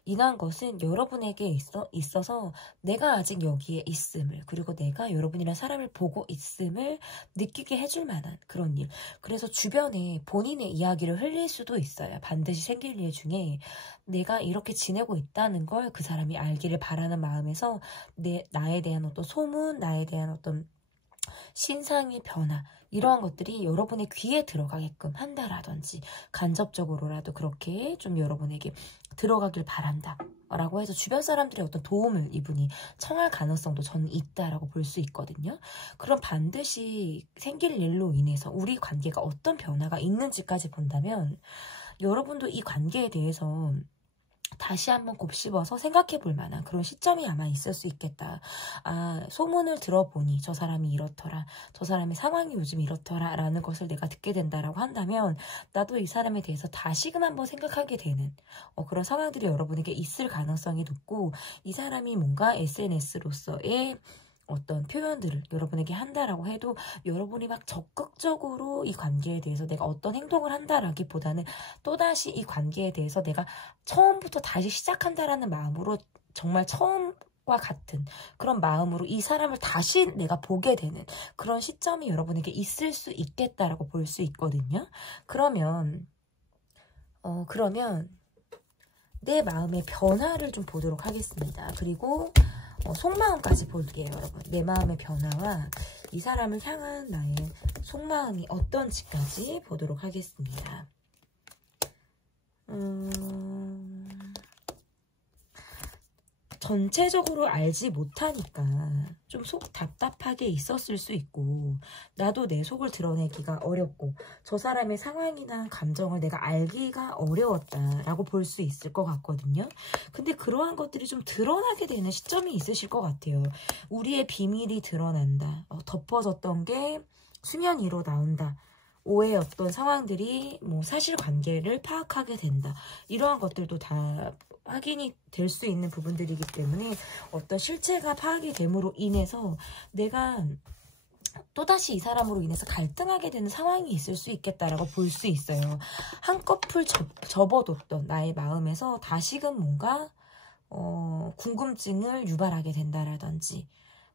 인한 것은 여러분에게 있어서 내가 아직 여기에 있음을, 그리고 내가 여러분이란 사람을 보고 있음을 느끼게 해줄 만한 그런 일. 그래서 주변에 본인의 이야기를 흘릴 수도 있어요. 반드시 생길 일 중에 내가 이렇게 지내고 있다는 걸 그 사람이 알기를 바라는 마음에서 나에 대한 어떤 소문, 나에 대한 어떤 신상의 변화, 이러한 것들이 여러분의 귀에 들어가게끔 한다라든지 간접적으로라도 그렇게 좀 여러분에게 들어가길 바란다 라고 해서 주변 사람들의 어떤 도움을 이분이 청할 가능성도 저는 있다라고 볼 수 있거든요. 그럼 반드시 생길 일로 인해서 우리 관계가 어떤 변화가 있는지까지 본다면 여러분도 이 관계에 대해서 다시 한번 곱씹어서 생각해 볼 만한 그런 시점이 아마 있을 수 있겠다. 아, 소문을 들어보니 저 사람이 이렇더라, 저 사람의 상황이 요즘 이렇더라 라는 것을 내가 듣게 된다라고 한다면 나도 이 사람에 대해서 다시금 한번 생각하게 되는 그런 상황들이 여러분에게 있을 가능성이 높고, 이 사람이 뭔가 SNS로서의 어떤 표현들을 여러분에게 한다라고 해도 여러분이 막 적극적으로 이 관계에 대해서 내가 어떤 행동을 한다라기보다는 또다시 이 관계에 대해서 내가 처음부터 다시 시작한다라는 마음으로 정말 처음과 같은 그런 마음으로 이 사람을 다시 내가 보게 되는 그런 시점이 여러분에게 있을 수 있겠다라고 볼 수 있거든요. 그러면 내 마음의 변화를 좀 보도록 하겠습니다. 그리고 속마음까지 볼게요, 여러분. 내 마음의 변화와 이 사람을 향한 나의 속마음이 어떤지까지 보도록 하겠습니다. 전체적으로 알지 못하니까 좀 속 답답하게 있었을 수 있고 나도 내 속을 드러내기가 어렵고 저 사람의 상황이나 감정을 내가 알기가 어려웠다라고 볼 수 있을 것 같거든요. 근데 그러한 것들이 좀 드러나게 되는 시점이 있으실 것 같아요. 우리의 비밀이 드러난다. 덮어졌던 게 수면 위로 나온다. 오해였던 상황들이 사실관계를 파악하게 된다. 이러한 것들도 다 확인이 될 수 있는 부분들이기 때문에 어떤 실체가 파악이 됨으로 인해서 내가 또다시 이 사람으로 인해서 갈등하게 되는 상황이 있을 수 있겠다라고 볼 수 있어요. 한꺼풀 접어뒀던 나의 마음에서 다시금 뭔가 궁금증을 유발하게 된다라든지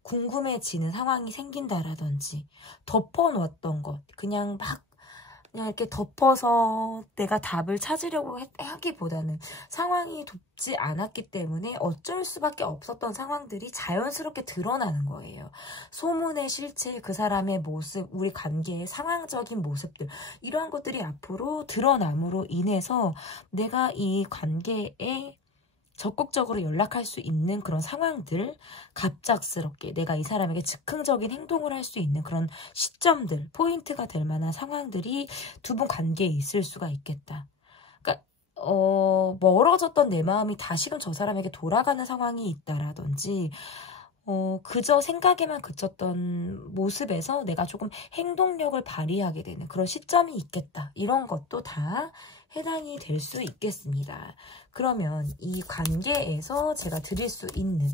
궁금해지는 상황이 생긴다라든지 덮어놓았던 것 그냥 이렇게 덮어서 내가 답을 찾으려고 하기보다는 상황이 돕지 않았기 때문에 어쩔 수밖에 없었던 상황들이 자연스럽게 드러나는 거예요. 소문의 실체, 그 사람의 모습, 우리 관계의 상황적인 모습들 이러한 것들이 앞으로 드러남으로 인해서 내가 이 관계에 적극적으로 연락할 수 있는 그런 상황들, 갑작스럽게 내가 이 사람에게 즉흥적인 행동을 할 수 있는 그런 시점들, 포인트가 될 만한 상황들이 두 분 관계에 있을 수가 있겠다. 그러니까 멀어졌던 내 마음이 다시금 저 사람에게 돌아가는 상황이 있다라든지 그저 생각에만 그쳤던 모습에서 내가 조금 행동력을 발휘하게 되는 그런 시점이 있겠다. 이런 것도 다 해당이 될 수 있겠습니다. 그러면 이 관계에서 제가 드릴 수 있는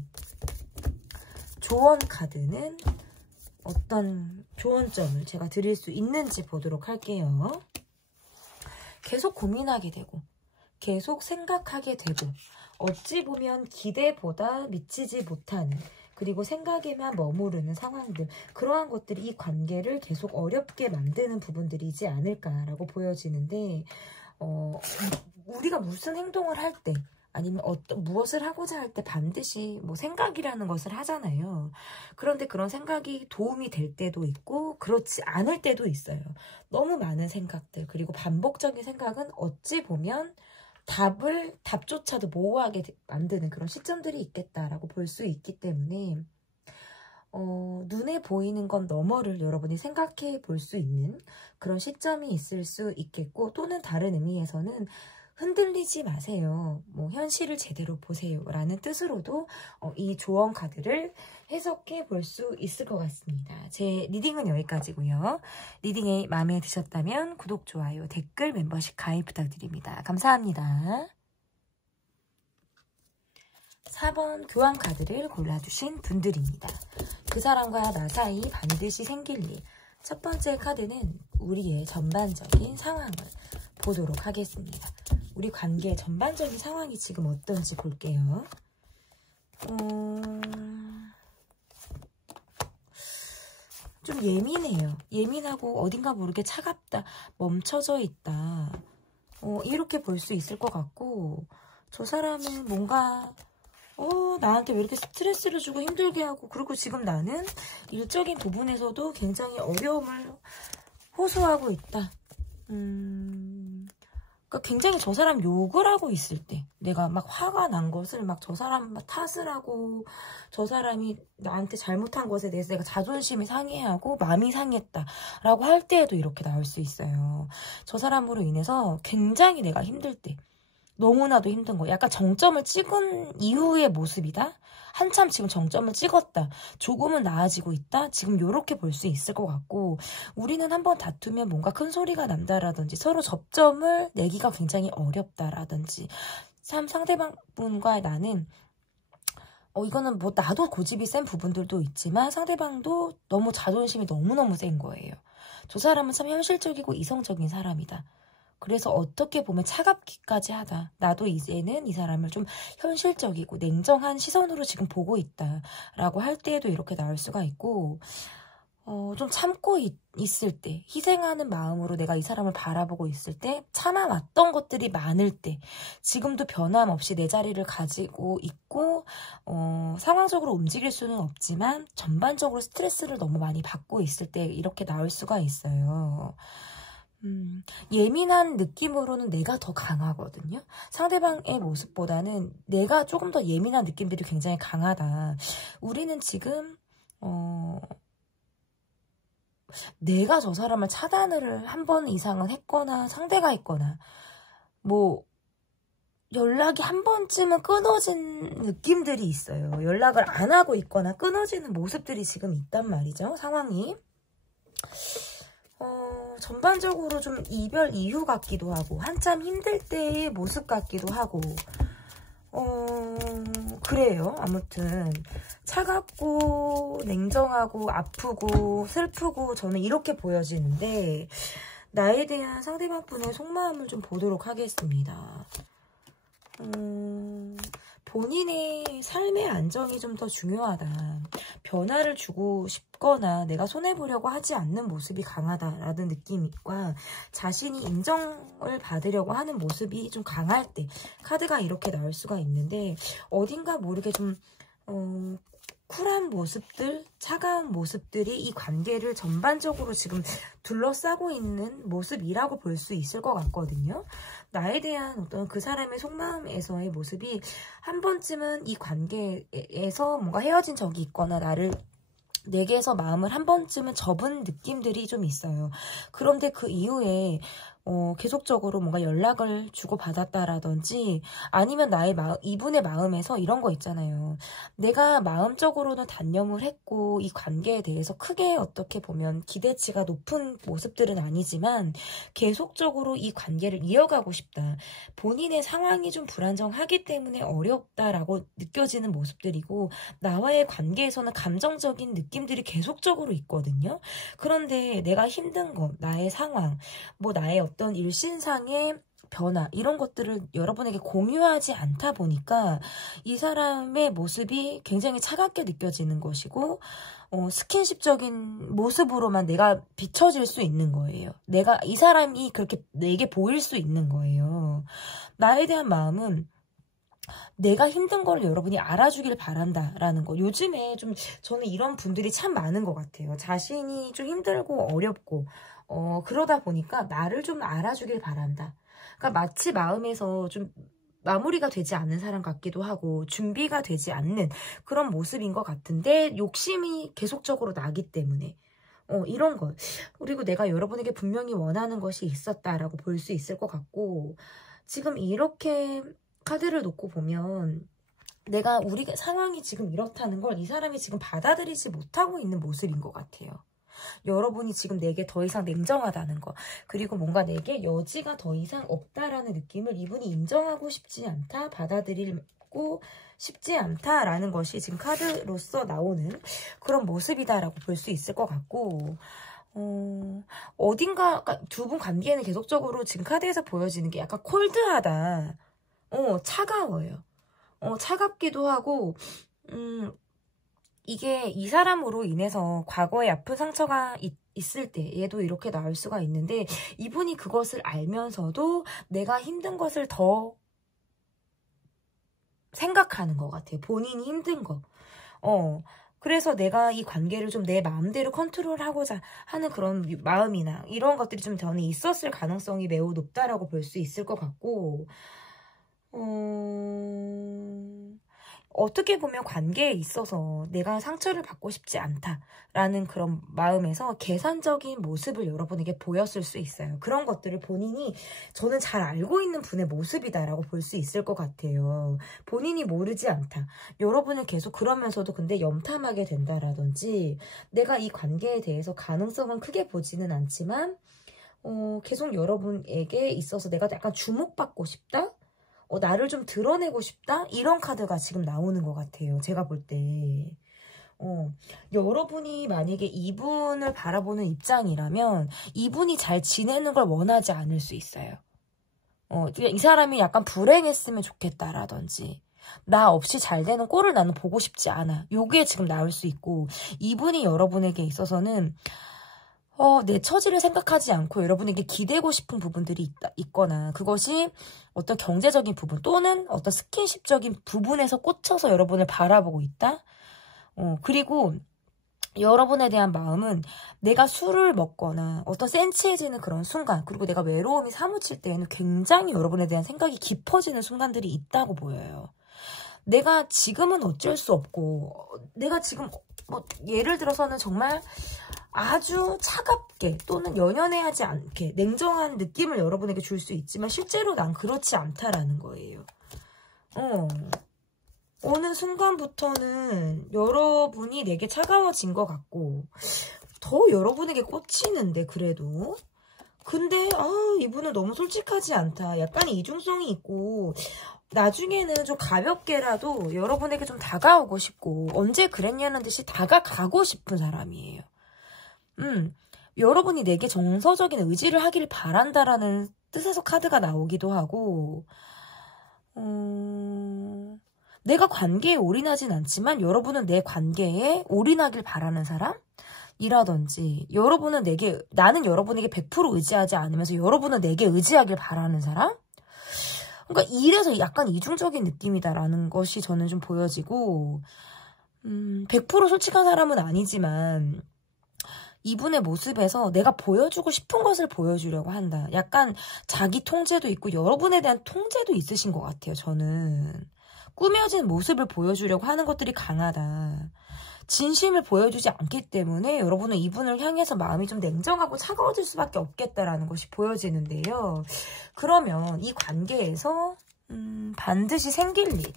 조언 카드는 어떤 조언점을 제가 드릴 수 있는지 보도록 할게요. 계속 고민하게 되고 계속 생각하게 되고 어찌 보면 기대보다 미치지 못하는 그리고 생각에만 머무르는 상황들 그러한 것들이 이 관계를 계속 어렵게 만드는 부분들이지 않을까라고 보여지는데 우리가 무슨 행동을 할 때 아니면 무엇을 하고자 할 때 반드시 생각이라는 것을 하잖아요. 그런데 그런 생각이 도움이 될 때도 있고 그렇지 않을 때도 있어요. 너무 많은 생각들 그리고 반복적인 생각은 어찌 보면 답조차도 모호하게 만드는 그런 시점들이 있겠다라고 볼 수 있기 때문에 눈에 보이는 건 너머를 여러분이 생각해 볼 수 있는 그런 시점이 있을 수 있겠고 또는 다른 의미에서는 흔들리지 마세요. 현실을 제대로 보세요. 라는 뜻으로도 이 조언 카드를 해석해 볼 수 있을 것 같습니다. 제 리딩은 여기까지고요. 리딩이 마음에 드셨다면 구독, 좋아요, 댓글, 멤버십 가입 부탁드립니다. 감사합니다. 4번 교환 카드를 골라주신 분들입니다. 그 사람과 나 사이 반드시 생길 일. 첫 번째 카드는 우리의 전반적인 상황을 보도록 하겠습니다. 우리 관계의 전반적인 상황이 지금 어떤지 볼게요. 좀 예민해요. 예민하고 어딘가 모르게 차갑다, 멈춰져 있다. 이렇게 볼 수 있을 것 같고 저 사람은 뭔가 나한테 왜 이렇게 스트레스를 주고 힘들게 하고 그리고 지금 나는 일적인 부분에서도 굉장히 어려움을 호소하고 있다. 그러니까 굉장히 저 사람 욕을 하고 있을 때 내가 막 화가 난 것을 막 저 사람 탓을 하고 저 사람이 나한테 잘못한 것에 대해서 내가 자존심이 상해하고 마음이 상했다라고 할 때에도 이렇게 나올 수 있어요. 저 사람으로 인해서 굉장히 내가 힘들 때 너무나도 힘든 거 약간 정점을 찍은 이후의 모습이다. 한참 지금 정점을 찍었다. 조금은 나아지고 있다. 지금 이렇게 볼 수 있을 것 같고 우리는 한번 다투면 뭔가 큰 소리가 난다라든지 서로 접점을 내기가 굉장히 어렵다라든지 참 상대방분과 나는 이거는 뭐 나도 고집이 센 부분들도 있지만 상대방도 너무 자존심이 너무너무 센 거예요. 저 사람은 참 현실적이고 이성적인 사람이다. 그래서 어떻게 보면 차갑기까지 하다. 나도 이제는 이 사람을 좀 현실적이고 냉정한 시선으로 지금 보고 있다라고 할 때에도 이렇게 나올 수가 있고, 좀 참고 있을 때, 희생하는 마음으로 내가 이 사람을 바라보고 있을 때, 참아왔던 것들이 많을 때, 지금도 변함없이 내 자리를 가지고 있고, 상황적으로 움직일 수는 없지만, 전반적으로 스트레스를 너무 많이 받고 있을 때, 이렇게 나올 수가 있어요. 예민한 느낌으로는 내가 더 강하거든요. 상대방의 모습보다는 내가 조금 더 예민한 느낌들이 굉장히 강하다. 우리는 지금, 내가 저 사람을 차단을 한 번 이상은 했거나 상대가 있거나 뭐 연락이 한 번쯤은 끊어진 느낌들이 있어요. 연락을 안 하고 있거나 끊어지는 모습들이 지금 있단 말이죠. 상황이. 전반적으로 좀 이별 이후 같기도 하고 한참 힘들 때의 모습 같기도 하고 그래요. 아무튼 차갑고 냉정하고 아프고 슬프고 저는 이렇게 보여지는데 나에 대한 상대방 분의 속마음을 좀 보도록 하겠습니다. 본인의 삶의 안정이 좀 더 중요하다. 변화를 주고 싶거나 내가 손해보려고 하지 않는 모습이 강하다라는 느낌과 자신이 인정을 받으려고 하는 모습이 좀 강할 때 카드가 이렇게 나올 수가 있는데 어딘가 모르게 좀 쿨한 모습들, 차가운 모습들이 이 관계를 전반적으로 지금 둘러싸고 있는 모습이라고 볼 수 있을 것 같거든요. 나에 대한 어떤 그 사람의 속마음에서의 모습이 한 번쯤은 이 관계에서 뭔가 헤어진 적이 있거나 내게서 마음을 한 번쯤은 접은 느낌들이 좀 있어요. 그런데 그 이후에 계속적으로 뭔가 연락을 주고받았다라든지 아니면 이분의 마음에서 이런 거 있잖아요. 내가 마음적으로는 단념을 했고 이 관계에 대해서 크게 어떻게 보면 기대치가 높은 모습들은 아니지만 계속적으로 이 관계를 이어가고 싶다. 본인의 상황이 좀 불안정하기 때문에 어렵다라고 느껴지는 모습들이고 나와의 관계에서는 감정적인 느낌들이 계속적으로 있거든요. 그런데 내가 힘든 것, 나의 상황, 뭐 나의 어떤 일신상의 변화 이런 것들을 여러분에게 공유하지 않다 보니까 이 사람의 모습이 굉장히 차갑게 느껴지는 것이고 스킨십적인 모습으로만 내가 비춰질 수 있는 거예요. 이 사람이 그렇게 내게 보일 수 있는 거예요. 나에 대한 마음은 내가 힘든 걸 여러분이 알아주길 바란다라는 거. 요즘에 좀 저는 이런 분들이 참 많은 것 같아요. 자신이 좀 힘들고 어렵고 그러다 보니까 나를 좀 알아주길 바란다. 그러니까 마치 마음에서 좀 마무리가 되지 않는 사람 같기도 하고 준비가 되지 않는 그런 모습인 것 같은데 욕심이 계속적으로 나기 때문에 이런 것. 그리고 내가 여러분에게 분명히 원하는 것이 있었다라고 볼 수 있을 것 같고 지금 이렇게 카드를 놓고 보면 우리 상황이 지금 이렇다는 걸 이 사람이 지금 받아들이지 못하고 있는 모습인 것 같아요. 여러분이 지금 내게 더 이상 냉정하다는 거 그리고 뭔가 내게 여지가 더 이상 없다라는 느낌을 이분이 인정하고 싶지 않다, 받아들이고 싶지 않다라는 것이 지금 카드로서 나오는 그런 모습이다라고 볼 수 있을 것 같고 어딘가 두 분 관계에는 계속적으로 지금 카드에서 보여지는 게 약간 콜드하다. 차가워요. 차갑기도 하고, 이게 이 사람으로 인해서 과거에 아픈 상처가 있을 때 얘도 이렇게 나올 수가 있는데 이분이 그것을 알면서도 내가 힘든 것을 더 생각하는 것 같아요. 본인이 힘든 거. 그래서 내가 이 관계를 좀 내 마음대로 컨트롤하고자 하는 그런 마음이나 이런 것들이 좀 저는 있었을 가능성이 매우 높다라고 볼 수 있을 것 같고 어떻게 보면 관계에 있어서 내가 상처를 받고 싶지 않다라는 그런 마음에서 계산적인 모습을 여러분에게 보였을 수 있어요. 그런 것들을 본인이 저는 잘 알고 있는 분의 모습이다라고 볼 수 있을 것 같아요. 본인이 모르지 않다. 여러분은 계속 그러면서도 근데 염탐하게 된다라든지 내가 이 관계에 대해서 가능성은 크게 보지는 않지만 계속 여러분에게 있어서 내가 약간 주목받고 싶다? 나를 좀 드러내고 싶다? 이런 카드가 지금 나오는 것 같아요. 제가 볼 때. 여러분이 만약에 이분을 바라보는 입장이라면 이분이 잘 지내는 걸 원하지 않을 수 있어요. 이 사람이 약간 불행했으면 좋겠다라든지 나 없이 잘 되는 꼴을 나는 보고 싶지 않아. 요게 지금 나올 수 있고 이분이 여러분에게 있어서는 내 처지를 생각하지 않고 여러분에게 기대고 싶은 부분들이 있거나 그것이 어떤 경제적인 부분 또는 어떤 스킨십적인 부분에서 꽂혀서 여러분을 바라보고 있다. 그리고 여러분에 대한 마음은 내가 술을 먹거나 어떤 센치해지는 그런 순간 그리고 내가 외로움이 사무칠 때에는 굉장히 여러분에 대한 생각이 깊어지는 순간들이 있다고 보여요. 내가 지금은 어쩔 수 없고 내가 지금 예를 들어서는 정말 아주 차갑게 또는 연연해하지 않게 냉정한 느낌을 여러분에게 줄 수 있지만 실제로 난 그렇지 않다라는 거예요. 어느 순간부터는 여러분이 내게 차가워진 것 같고 더 여러분에게 꽂히는데 그래도 근데 이분은 너무 솔직하지 않다. 약간 이중성이 있고 나중에는 좀 가볍게라도 여러분에게 좀 다가오고 싶고 언제 그랬냐는 듯이 다가가고 싶은 사람이에요. 여러분이 내게 정서적인 의지를 하길 바란다라는 뜻에서 카드가 나오기도 하고 내가 관계에 올인하진 않지만 여러분은 내 관계에 올인하길 바라는 사람이라든지 나는 여러분에게 100% 의지하지 않으면서 여러분은 내게 의지하길 바라는 사람? 그러니까 이래서 약간 이중적인 느낌이다라는 것이 저는 좀 보여지고 100% 솔직한 사람은 아니지만 이분의 모습에서 내가 보여주고 싶은 것을 보여주려고 한다. 약간 자기 통제도 있고 여러분에 대한 통제도 있으신 것 같아요. 저는 꾸며진 모습을 보여주려고 하는 것들이 강하다. 진심을 보여주지 않기 때문에 여러분은 이분을 향해서 마음이 좀 냉정하고 차가워질 수밖에 없겠다라는 것이 보여지는데요. 그러면 이 관계에서 반드시 생길 일,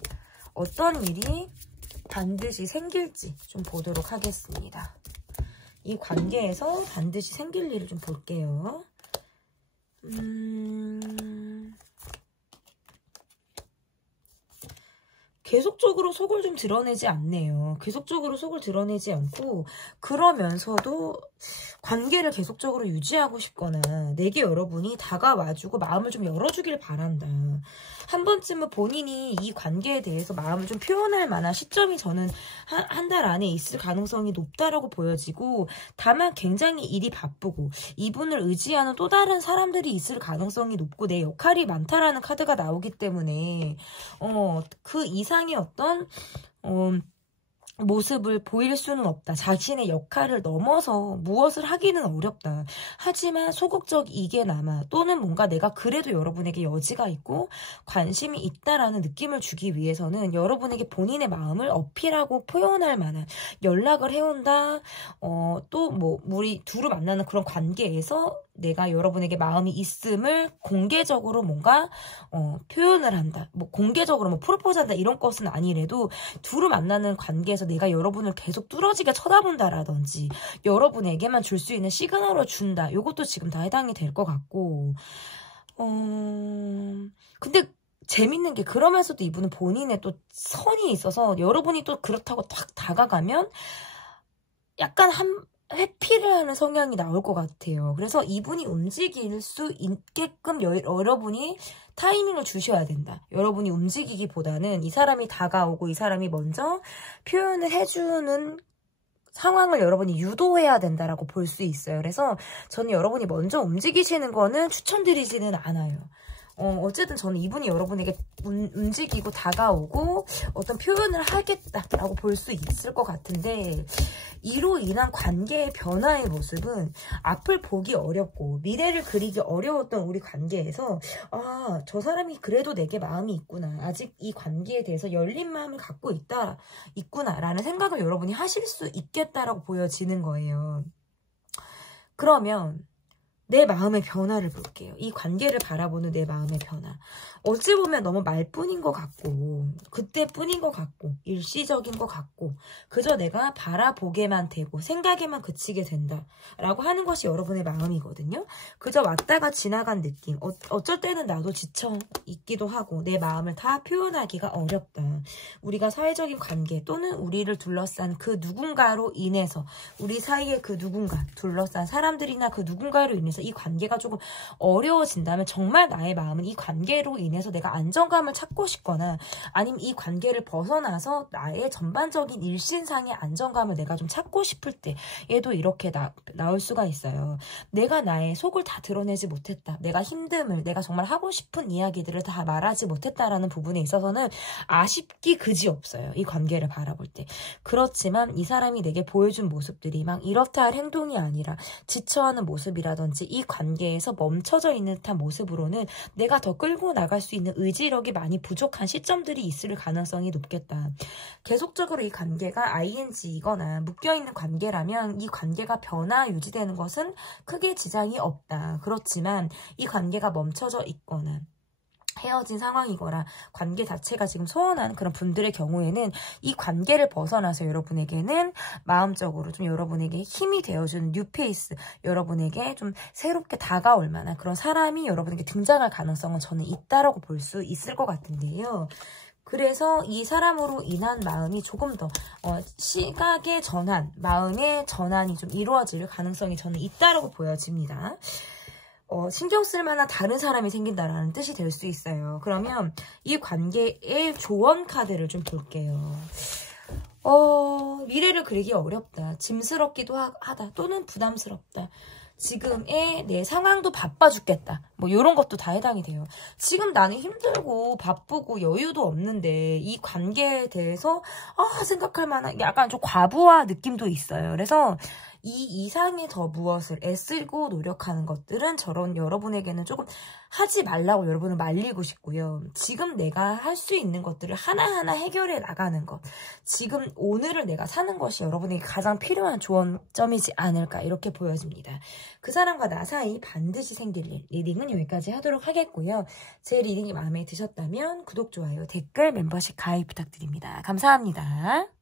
어떤 일이 반드시 생길지 좀 보도록 하겠습니다. 이 관계에서 반드시 생길 일을 좀 볼게요. 계속적으로 속을 좀 드러내지 않네요. 계속적으로 속을 드러내지 않고 그러면서도 관계를 계속적으로 유지하고 싶거나 내게 여러분이 다가와주고 마음을 좀 열어주길 바란다. 한 번쯤은 본인이 이 관계에 대해서 마음을 좀 표현할 만한 시점이 저는 한 달 안에 있을 가능성이 높다라고 보여지고 다만 굉장히 일이 바쁘고 이분을 의지하는 또 다른 사람들이 있을 가능성이 높고 내 역할이 많다라는 카드가 나오기 때문에 그 이상의 어떤 모습을 보일 수는 없다. 자신의 역할을 넘어서 무엇을 하기는 어렵다. 하지만 소극적이게나마 또는 뭔가 내가 그래도 여러분에게 여지가 있고 관심이 있다라는 느낌을 주기 위해서는 여러분에게 본인의 마음을 어필하고 표현할 만한 연락을 해온다. 또 뭐 우리 둘을 만나는 그런 관계에서 내가 여러분에게 마음이 있음을 공개적으로 뭔가 표현을 한다. 뭐 공개적으로 뭐 프로포즈한다 이런 것은 아니래도 둘을 만나는 관계에서 내가 여러분을 계속 뚫어지게 쳐다본다라든지 여러분에게만 줄 수 있는 시그널을 준다. 이것도 지금 다 해당이 될 것 같고 근데 재밌는 게 그러면서도 이분은 본인의 또 선이 있어서 여러분이 또 그렇다고 딱 다가가면 약간 회피를 하는 성향이 나올 것 같아요. 그래서 이분이 움직일 수 있게끔 여러분이 타이밍을 주셔야 된다. 여러분이 움직이기보다는 이 사람이 다가오고 이 사람이 먼저 표현을 해주는 상황을 여러분이 유도해야 된다라고 볼 수 있어요. 그래서 저는 여러분이 먼저 움직이시는 거는 추천드리지는 않아요. 어쨌든 저는 이분이 여러분에게 움직이고 다가오고 어떤 표현을 하겠다라고 볼 수 있을 것 같은데 이로 인한 관계의 변화의 모습은 앞을 보기 어렵고 미래를 그리기 어려웠던 우리 관계에서 저 사람이 그래도 내게 마음이 있구나. 아직 이 관계에 대해서 열린 마음을 갖고 있구나라는 생각을 여러분이 하실 수 있겠다라고 보여지는 거예요. 그러면 내 마음의 변화를 볼게요. 이 관계를 바라보는 내 마음의 변화. 어찌 보면 너무 말뿐인 것 같고 그때뿐인 것 같고 일시적인 것 같고 그저 내가 바라보게만 되고 생각에만 그치게 된다라고 하는 것이 여러분의 마음이거든요. 그저 왔다가 지나간 느낌. 어쩔 때는 나도 지쳐 있기도 하고 내 마음을 다 표현하기가 어렵다. 우리가 사회적인 관계 또는 우리를 둘러싼 그 누군가로 인해서 우리 사이에 그 누군가 둘러싼 사람들이나 그 누군가로 인해서 이 관계가 조금 어려워진다면 정말 나의 마음은 이 관계로 인해서 내가 안정감을 찾고 싶거나 아니면 이 관계를 벗어나서 나의 전반적인 일신상의 안정감을 내가 좀 찾고 싶을 때 얘도 이렇게 나올 수가 있어요. 내가 나의 속을 다 드러내지 못했다. 내가 힘듦을 내가 정말 하고 싶은 이야기들을 다 말하지 못했다라는 부분에 있어서는 아쉽기 그지없어요. 이 관계를 바라볼 때. 그렇지만 이 사람이 내게 보여준 모습들이 막 이렇다 할 행동이 아니라 지쳐하는 모습이라든지 이 관계에서 멈춰져 있는 듯한 모습으로는 내가 더 끌고 나갈 수 있는 의지력이 많이 부족한 시점들이 있을 가능성이 높겠다. 계속적으로 이 관계가 ing이거나 묶여있는 관계라면 이 관계가 변화 유지되는 것은 크게 지장이 없다. 그렇지만 이 관계가 멈춰져 있거나 헤어진 상황이거나 관계 자체가 지금 소원한 그런 분들의 경우에는 이 관계를 벗어나서 여러분에게는 마음적으로 좀 여러분에게 힘이 되어주는 뉴페이스, 여러분에게 좀 새롭게 다가올 만한 그런 사람이 여러분에게 등장할 가능성은 저는 있다라고 볼 수 있을 것 같은데요. 그래서 이 사람으로 인한 마음이 조금 더 시각의 전환, 마음의 전환이 좀 이루어질 가능성이 저는 있다라고 보여집니다. 신경 쓸 만한 다른 사람이 생긴다라는 뜻이 될 수 있어요. 그러면 이 관계의 조언 카드를 좀 볼게요. 미래를 그리기 어렵다. 짐스럽기도 하다. 또는 부담스럽다. 지금의 내 상황도 바빠 죽겠다. 뭐 이런 것도 다 해당이 돼요. 지금 나는 힘들고 바쁘고 여유도 없는데 이 관계에 대해서 생각할 만한 약간 좀 과부하 느낌도 있어요. 그래서 이 이상의 더 무엇을 애쓰고 노력하는 것들은 여러분에게는 조금 하지 말라고 여러분을 말리고 싶고요. 지금 내가 할 수 있는 것들을 하나하나 해결해 나가는 것. 지금 오늘을 내가 사는 것이 여러분에게 가장 필요한 조언점이지 않을까 이렇게 보여집니다. 그 사람과 나 사이 반드시 생길 일. 리딩은 여기까지 하도록 하겠고요. 제 리딩이 마음에 드셨다면 구독, 좋아요, 댓글, 멤버십 가입 부탁드립니다. 감사합니다.